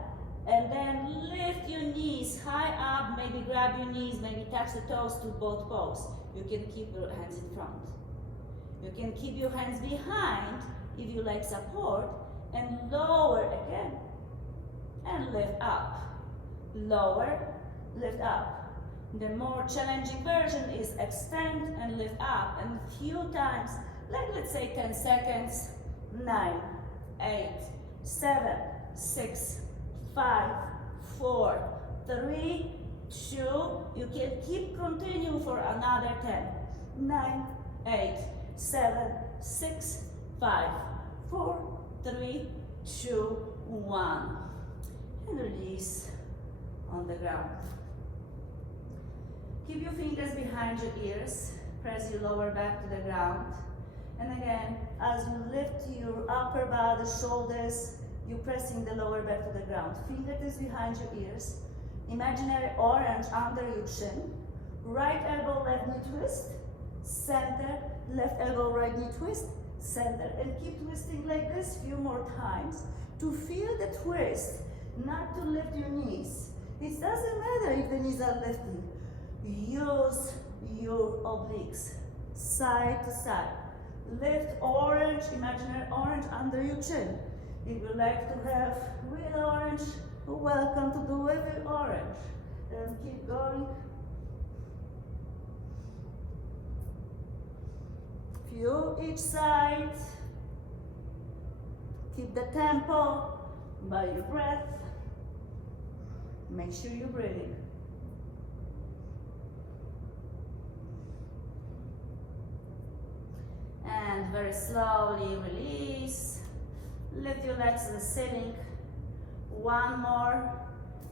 and then lift your knees high up, maybe grab your knees, maybe touch the toes to both toes. You can keep your hands in front. You can keep your hands behind if you like support, and lower again, and lift up. Lower, lift up. The more challenging version is extend and lift up, and a few times, like let's say 10 seconds, 9, 8, 7, 6, 5, 4, 3, 2, you can keep continue for another 10, 9, 8, 7, 6, 5, 4, 3, 2, 1, and release on the ground. Keep your fingers behind your ears, press your lower back to the ground. And again, as you lift your upper body, shoulders, you're pressing the lower back to the ground. Fingertips behind your ears. Imaginary orange under your chin. Right elbow, left knee twist. Center, left elbow, right knee twist. Center. And keep twisting like this a few more times to feel the twist, not to lift your knees. It doesn't matter if the knees are lifting. Use your obliques, side to side. Lift orange, imaginary orange under your chin. If you like to have real orange, welcome to do it with orange. And keep going. Few each side. Keep the tempo by your breath. Make sure you're breathing. And very slowly release. Lift your legs to the ceiling. One more.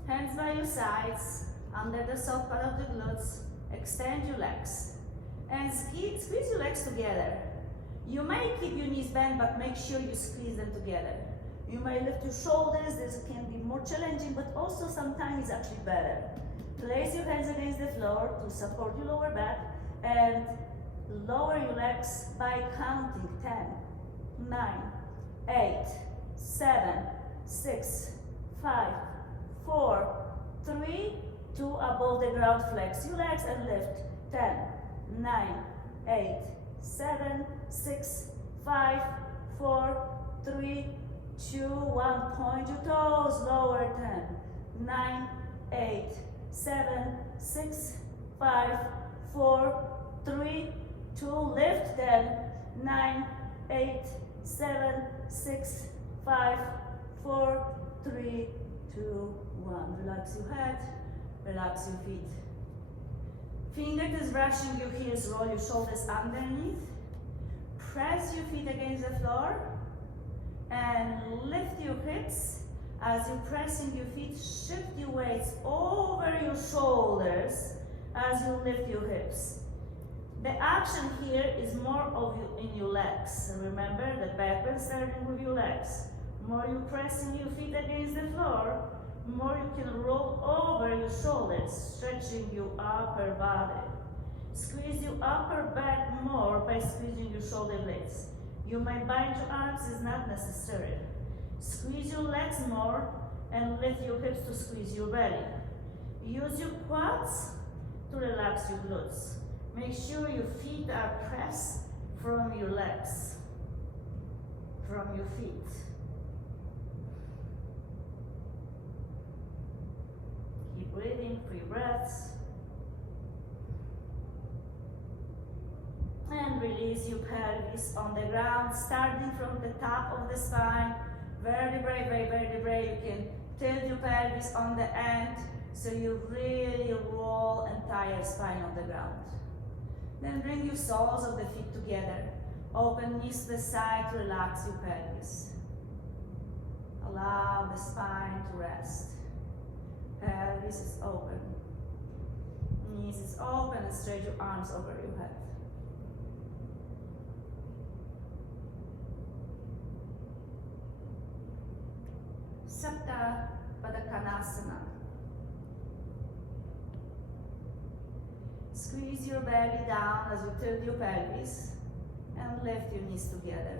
Hands by your sides, under the soft part of the glutes. Extend your legs. And squeeze your legs together. You may keep your knees bent, but make sure you squeeze them together. You may lift your shoulders. This can be more challenging, but also sometimes it's actually better. Place your hands against the floor to support your lower back and lower your legs by counting 10, 9, 8, 7, 6, 5, 4, 3, 2, above the ground. Flex your legs and lift. 10, 9, 8, 7, 6, 5, 4, 3, 2, 1. Point your toes. Lower. 10, 9, 8, 7, 6, 5, 4, 3, 2. Lift. 10, 9, 8, 7, 6, 5, 4, 3, 2, 1. Relax your head, relax your feet. Fingertips brushing your heels, roll your shoulders underneath. Press your feet against the floor and lift your hips. As you're pressing your feet, shift your weights over your shoulders as you lift your hips. The action here is more of you in your legs. Remember that back starting with your legs. More you're pressing your feet against the floor, more you can roll over your shoulders, stretching your upper body. Squeeze your upper back more by squeezing your shoulder blades. You might bind your arms, it's not necessary. Squeeze your legs more and lift your hips to squeeze your belly. Use your quads to relax your glutes. Make sure your feet are pressed from your legs, from your feet. Keep breathing, 3 breaths. And release your pelvis on the ground, starting from the top of the spine, vertebrae by vertebrae. You can tilt your pelvis on the end, so you really roll entire spine on the ground. Then bring your soles of the feet together. Open knees to the side, relax your pelvis. Allow the spine to rest. Pelvis is open. Knees is open, and stretch your arms over your head. Sapta Padakkanasana. Squeeze your belly down as you tilt your pelvis and lift your knees together.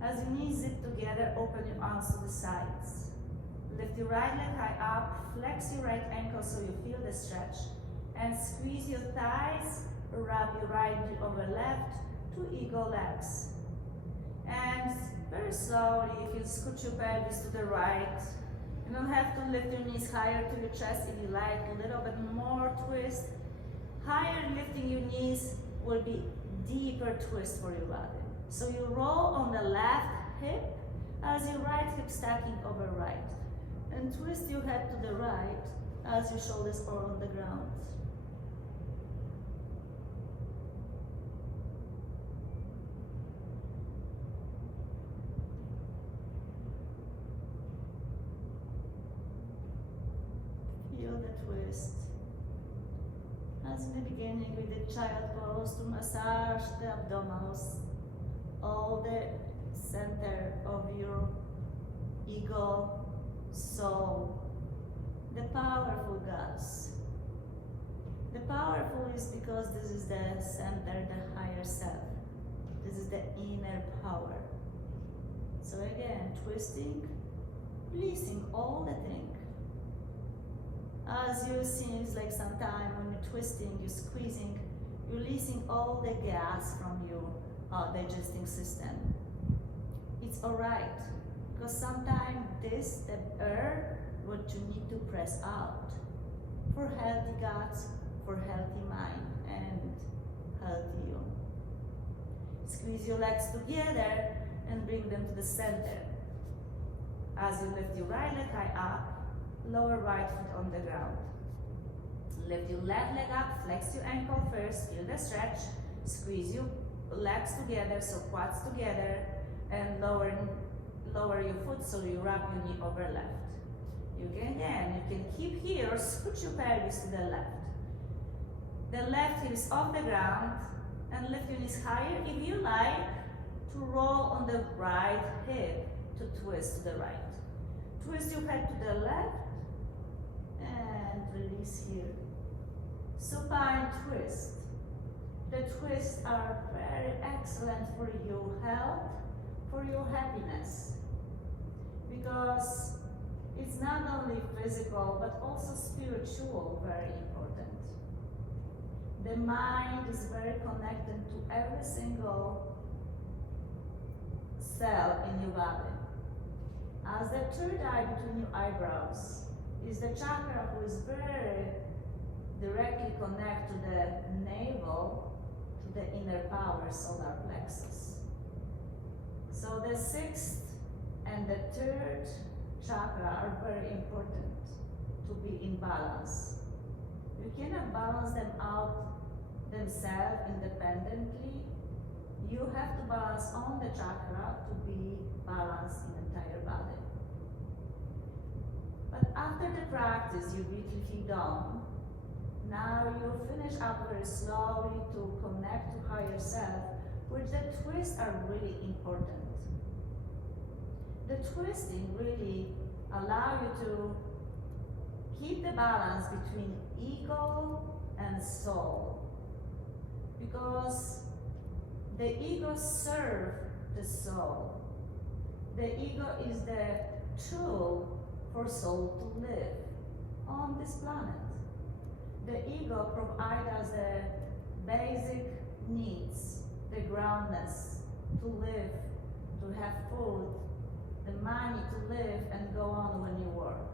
As your knees zip together, open your arms to the sides. Lift your right leg high up, flex your right ankle so you feel the stretch, and squeeze your thighs, wrap your right knee over left to eagle legs. And very slowly, if you scoot your pelvis to the right, you don't have to lift your knees higher to your chest if you like, a little bit more twist. Higher lifting your knees will be deeper twist for your body. So you roll on the left hip as your right hip stacking over right. And twist your head to the right as your shoulders are on the ground. Feel the twist. As in the beginning with the child pose, to massage the abdominals, all the center of your ego, soul, the powerful guts. The powerful is because this is the center, the higher self. This is the inner power. So again, twisting, releasing all the thing. As you seems like sometimes when you're twisting, you're squeezing, you're releasing all the gas from your digesting system. It's alright, because sometimes this, the air, what you need to press out for healthy guts, for healthy mind, and healthy you. Squeeze your legs together and bring them to the center. As you lift your right leg high up, lower right foot on the ground. Lift your left leg up, flex your ankle first, feel the stretch, squeeze your legs together, so quads together. and lower your foot so you rub your knee over left. You can keep here or scoot your pelvis to the left. The left hip is off the ground and lift your knees higher. If you like, to roll on the right hip to twist to the right. Twist your head to the left and release here. Supine twist. The twists are very excellent for your health, for your happiness, because it's not only physical but also spiritual, very important. The mind is very connected to every single cell in your body. As the third eye between your eyebrows is the chakra who is very directly connected to the navel, to the inner power, solar plexus. So the sixth and the third chakra are very important to be in balance. You cannot balance them out themselves independently. You have to balance on the chakra to be balanced in the entire body. But after the practice, you beautifully done. Now you finish up very slowly to connect to higher self, which the twists are really important. The twisting really allow you to keep the balance between ego and soul, because the ego serves the soul. The ego is the tool for soul to live on this planet. The ego provides us the basic needs, the groundness to live, to have food, the money to live and go on when you work.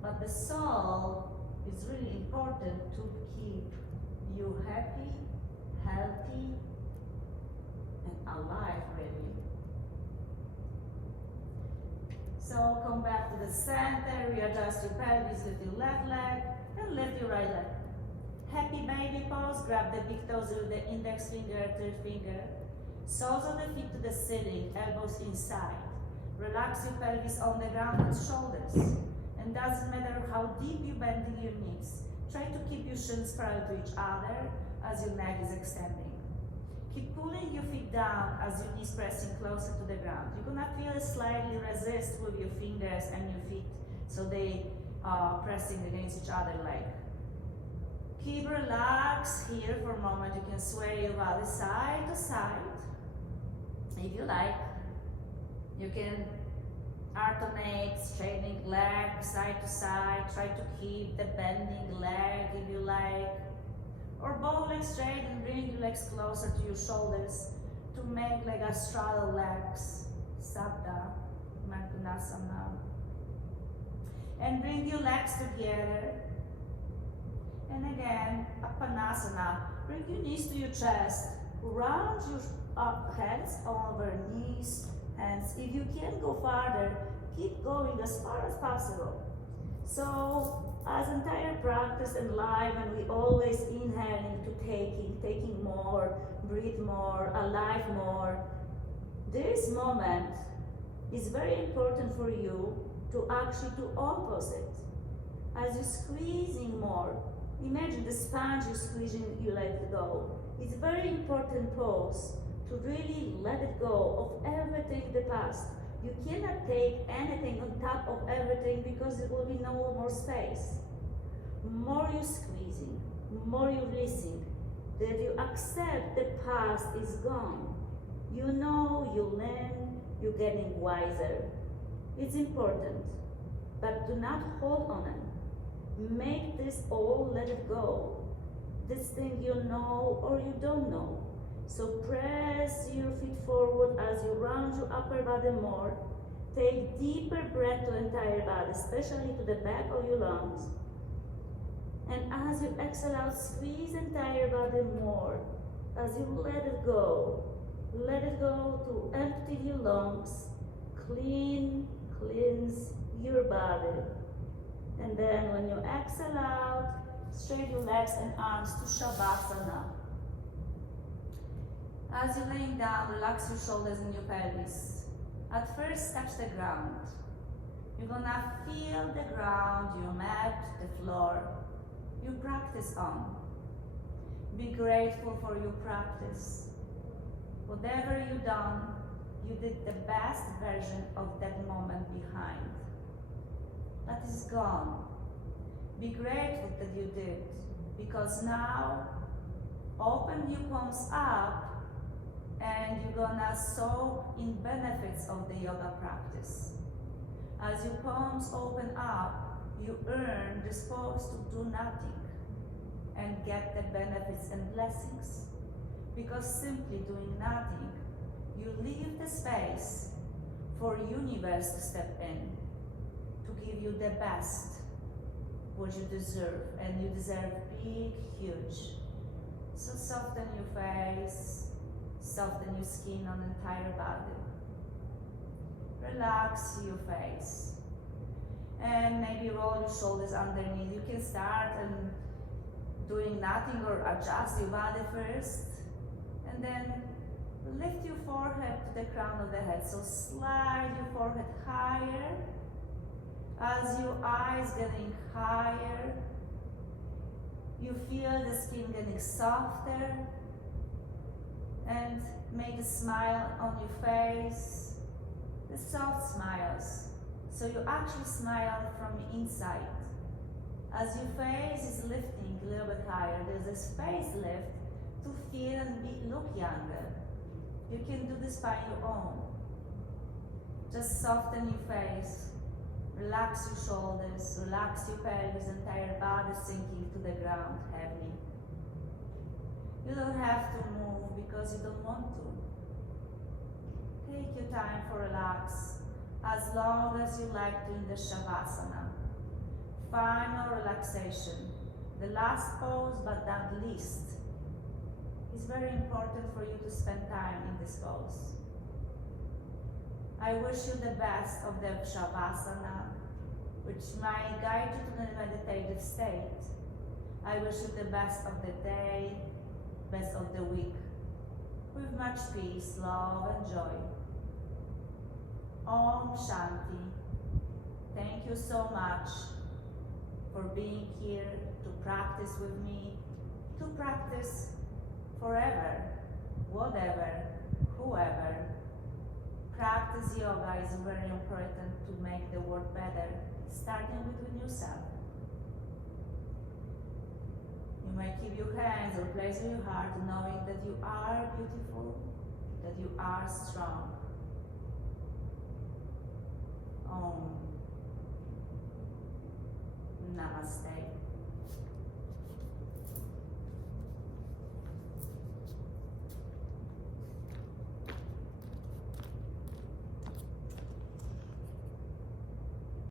But the soul is really important to keep you happy, healthy, and alive, really. So come back to the center, readjust your pelvis with your left leg, and lift your right leg. Happy baby pose, grab the big toes with the index finger, third finger. Soles of the feet to the ceiling, elbows inside. Relax your pelvis on the ground and shoulders. And doesn't matter how deep you bend in your knees, try to keep your shins parallel to each other as your neck is extending. Keep pulling your feet down as your knees pressing closer to the ground. You're gonna feel slightly resist with your fingers and your feet, so they are pressing against each other like. Keep relaxed here for a moment. You can sway your body side to side. If you like, you can alternate straightening leg side to side. Try to keep the bending leg if you like. Or both legs straight and bring your legs closer to your shoulders to make like a straddle legs, Sabda, Mankunasana. And bring your legs together. And again, Apanasana. Bring your knees to your chest. Round your hands over knees, hands. If you can go farther, keep going as far as possible. So, as entire practice in life, and we always inhaling to taking more, breathe more, alive more, this moment is very important for you to actually do opposite. As you're squeezing more, imagine the sponge you're squeezing, you let it go. It's a very important pose to really let it go of everything in the past. You cannot take anything on top of everything because there will be no more space. More you're squeezing, more you're releasing, that you accept the past is gone. You know, you learn, you're getting wiser. It's important, but do not hold on it. Make this all, let it go. This thing you know or you don't know. So press your feet forward as you round your upper body more. Take deeper breath to entire body, especially to the back of your lungs. And as you exhale out, squeeze entire body more. As you let it go to empty your lungs, cleanse your body. And then when you exhale out, straighten your legs and arms to Shavasana. As you're laying down, relax your shoulders and your pelvis. At first, touch the ground. You're gonna feel the ground, your mat, the floor. You practice on. Be grateful for your practice. Whatever you've done, you did the best version of that moment behind. That is gone. Be grateful that you did, because now open your palms up and you're gonna soak in benefits of the yoga practice. As your palms open up, you earn the space to do nothing and get the benefits and blessings. Because simply doing nothing, you leave the space for universe to step in, to give you the best, what you deserve, and you deserve big, huge. So soften your face, soften your skin on the entire body. Relax your face. And maybe roll your shoulders underneath. You can start and doing nothing or adjust your body first. And then lift your forehead to the crown of the head. So slide your forehead higher. As your eyes getting higher, you feel the skin getting softer. And make a smile on your face. The soft smiles. So you actually smile from inside. As your face is lifting a little bit higher, there's a space left to feel and look younger. You can do this by your own. Just soften your face, relax your shoulders, relax your pelvis, entire body sinking to the ground heavy. You don't have to move because you don't want to. Take your time for relax, as long as you like doing the Shavasana. Final relaxation. The last pose, but not least. It's very important for you to spend time in this pose. I wish you the best of the Shavasana, which might guide you to the meditative state. I wish you the best of the day, best of the week, with much peace, love, and joy. Om Shanti. Thank you so much for being here to practice with me, to practice forever, whatever, whoever. Practice yoga is very important to make the world better, starting within yourself. You may keep your hands or place in your heart, knowing that you are beautiful, that you are strong. Om. Namaste.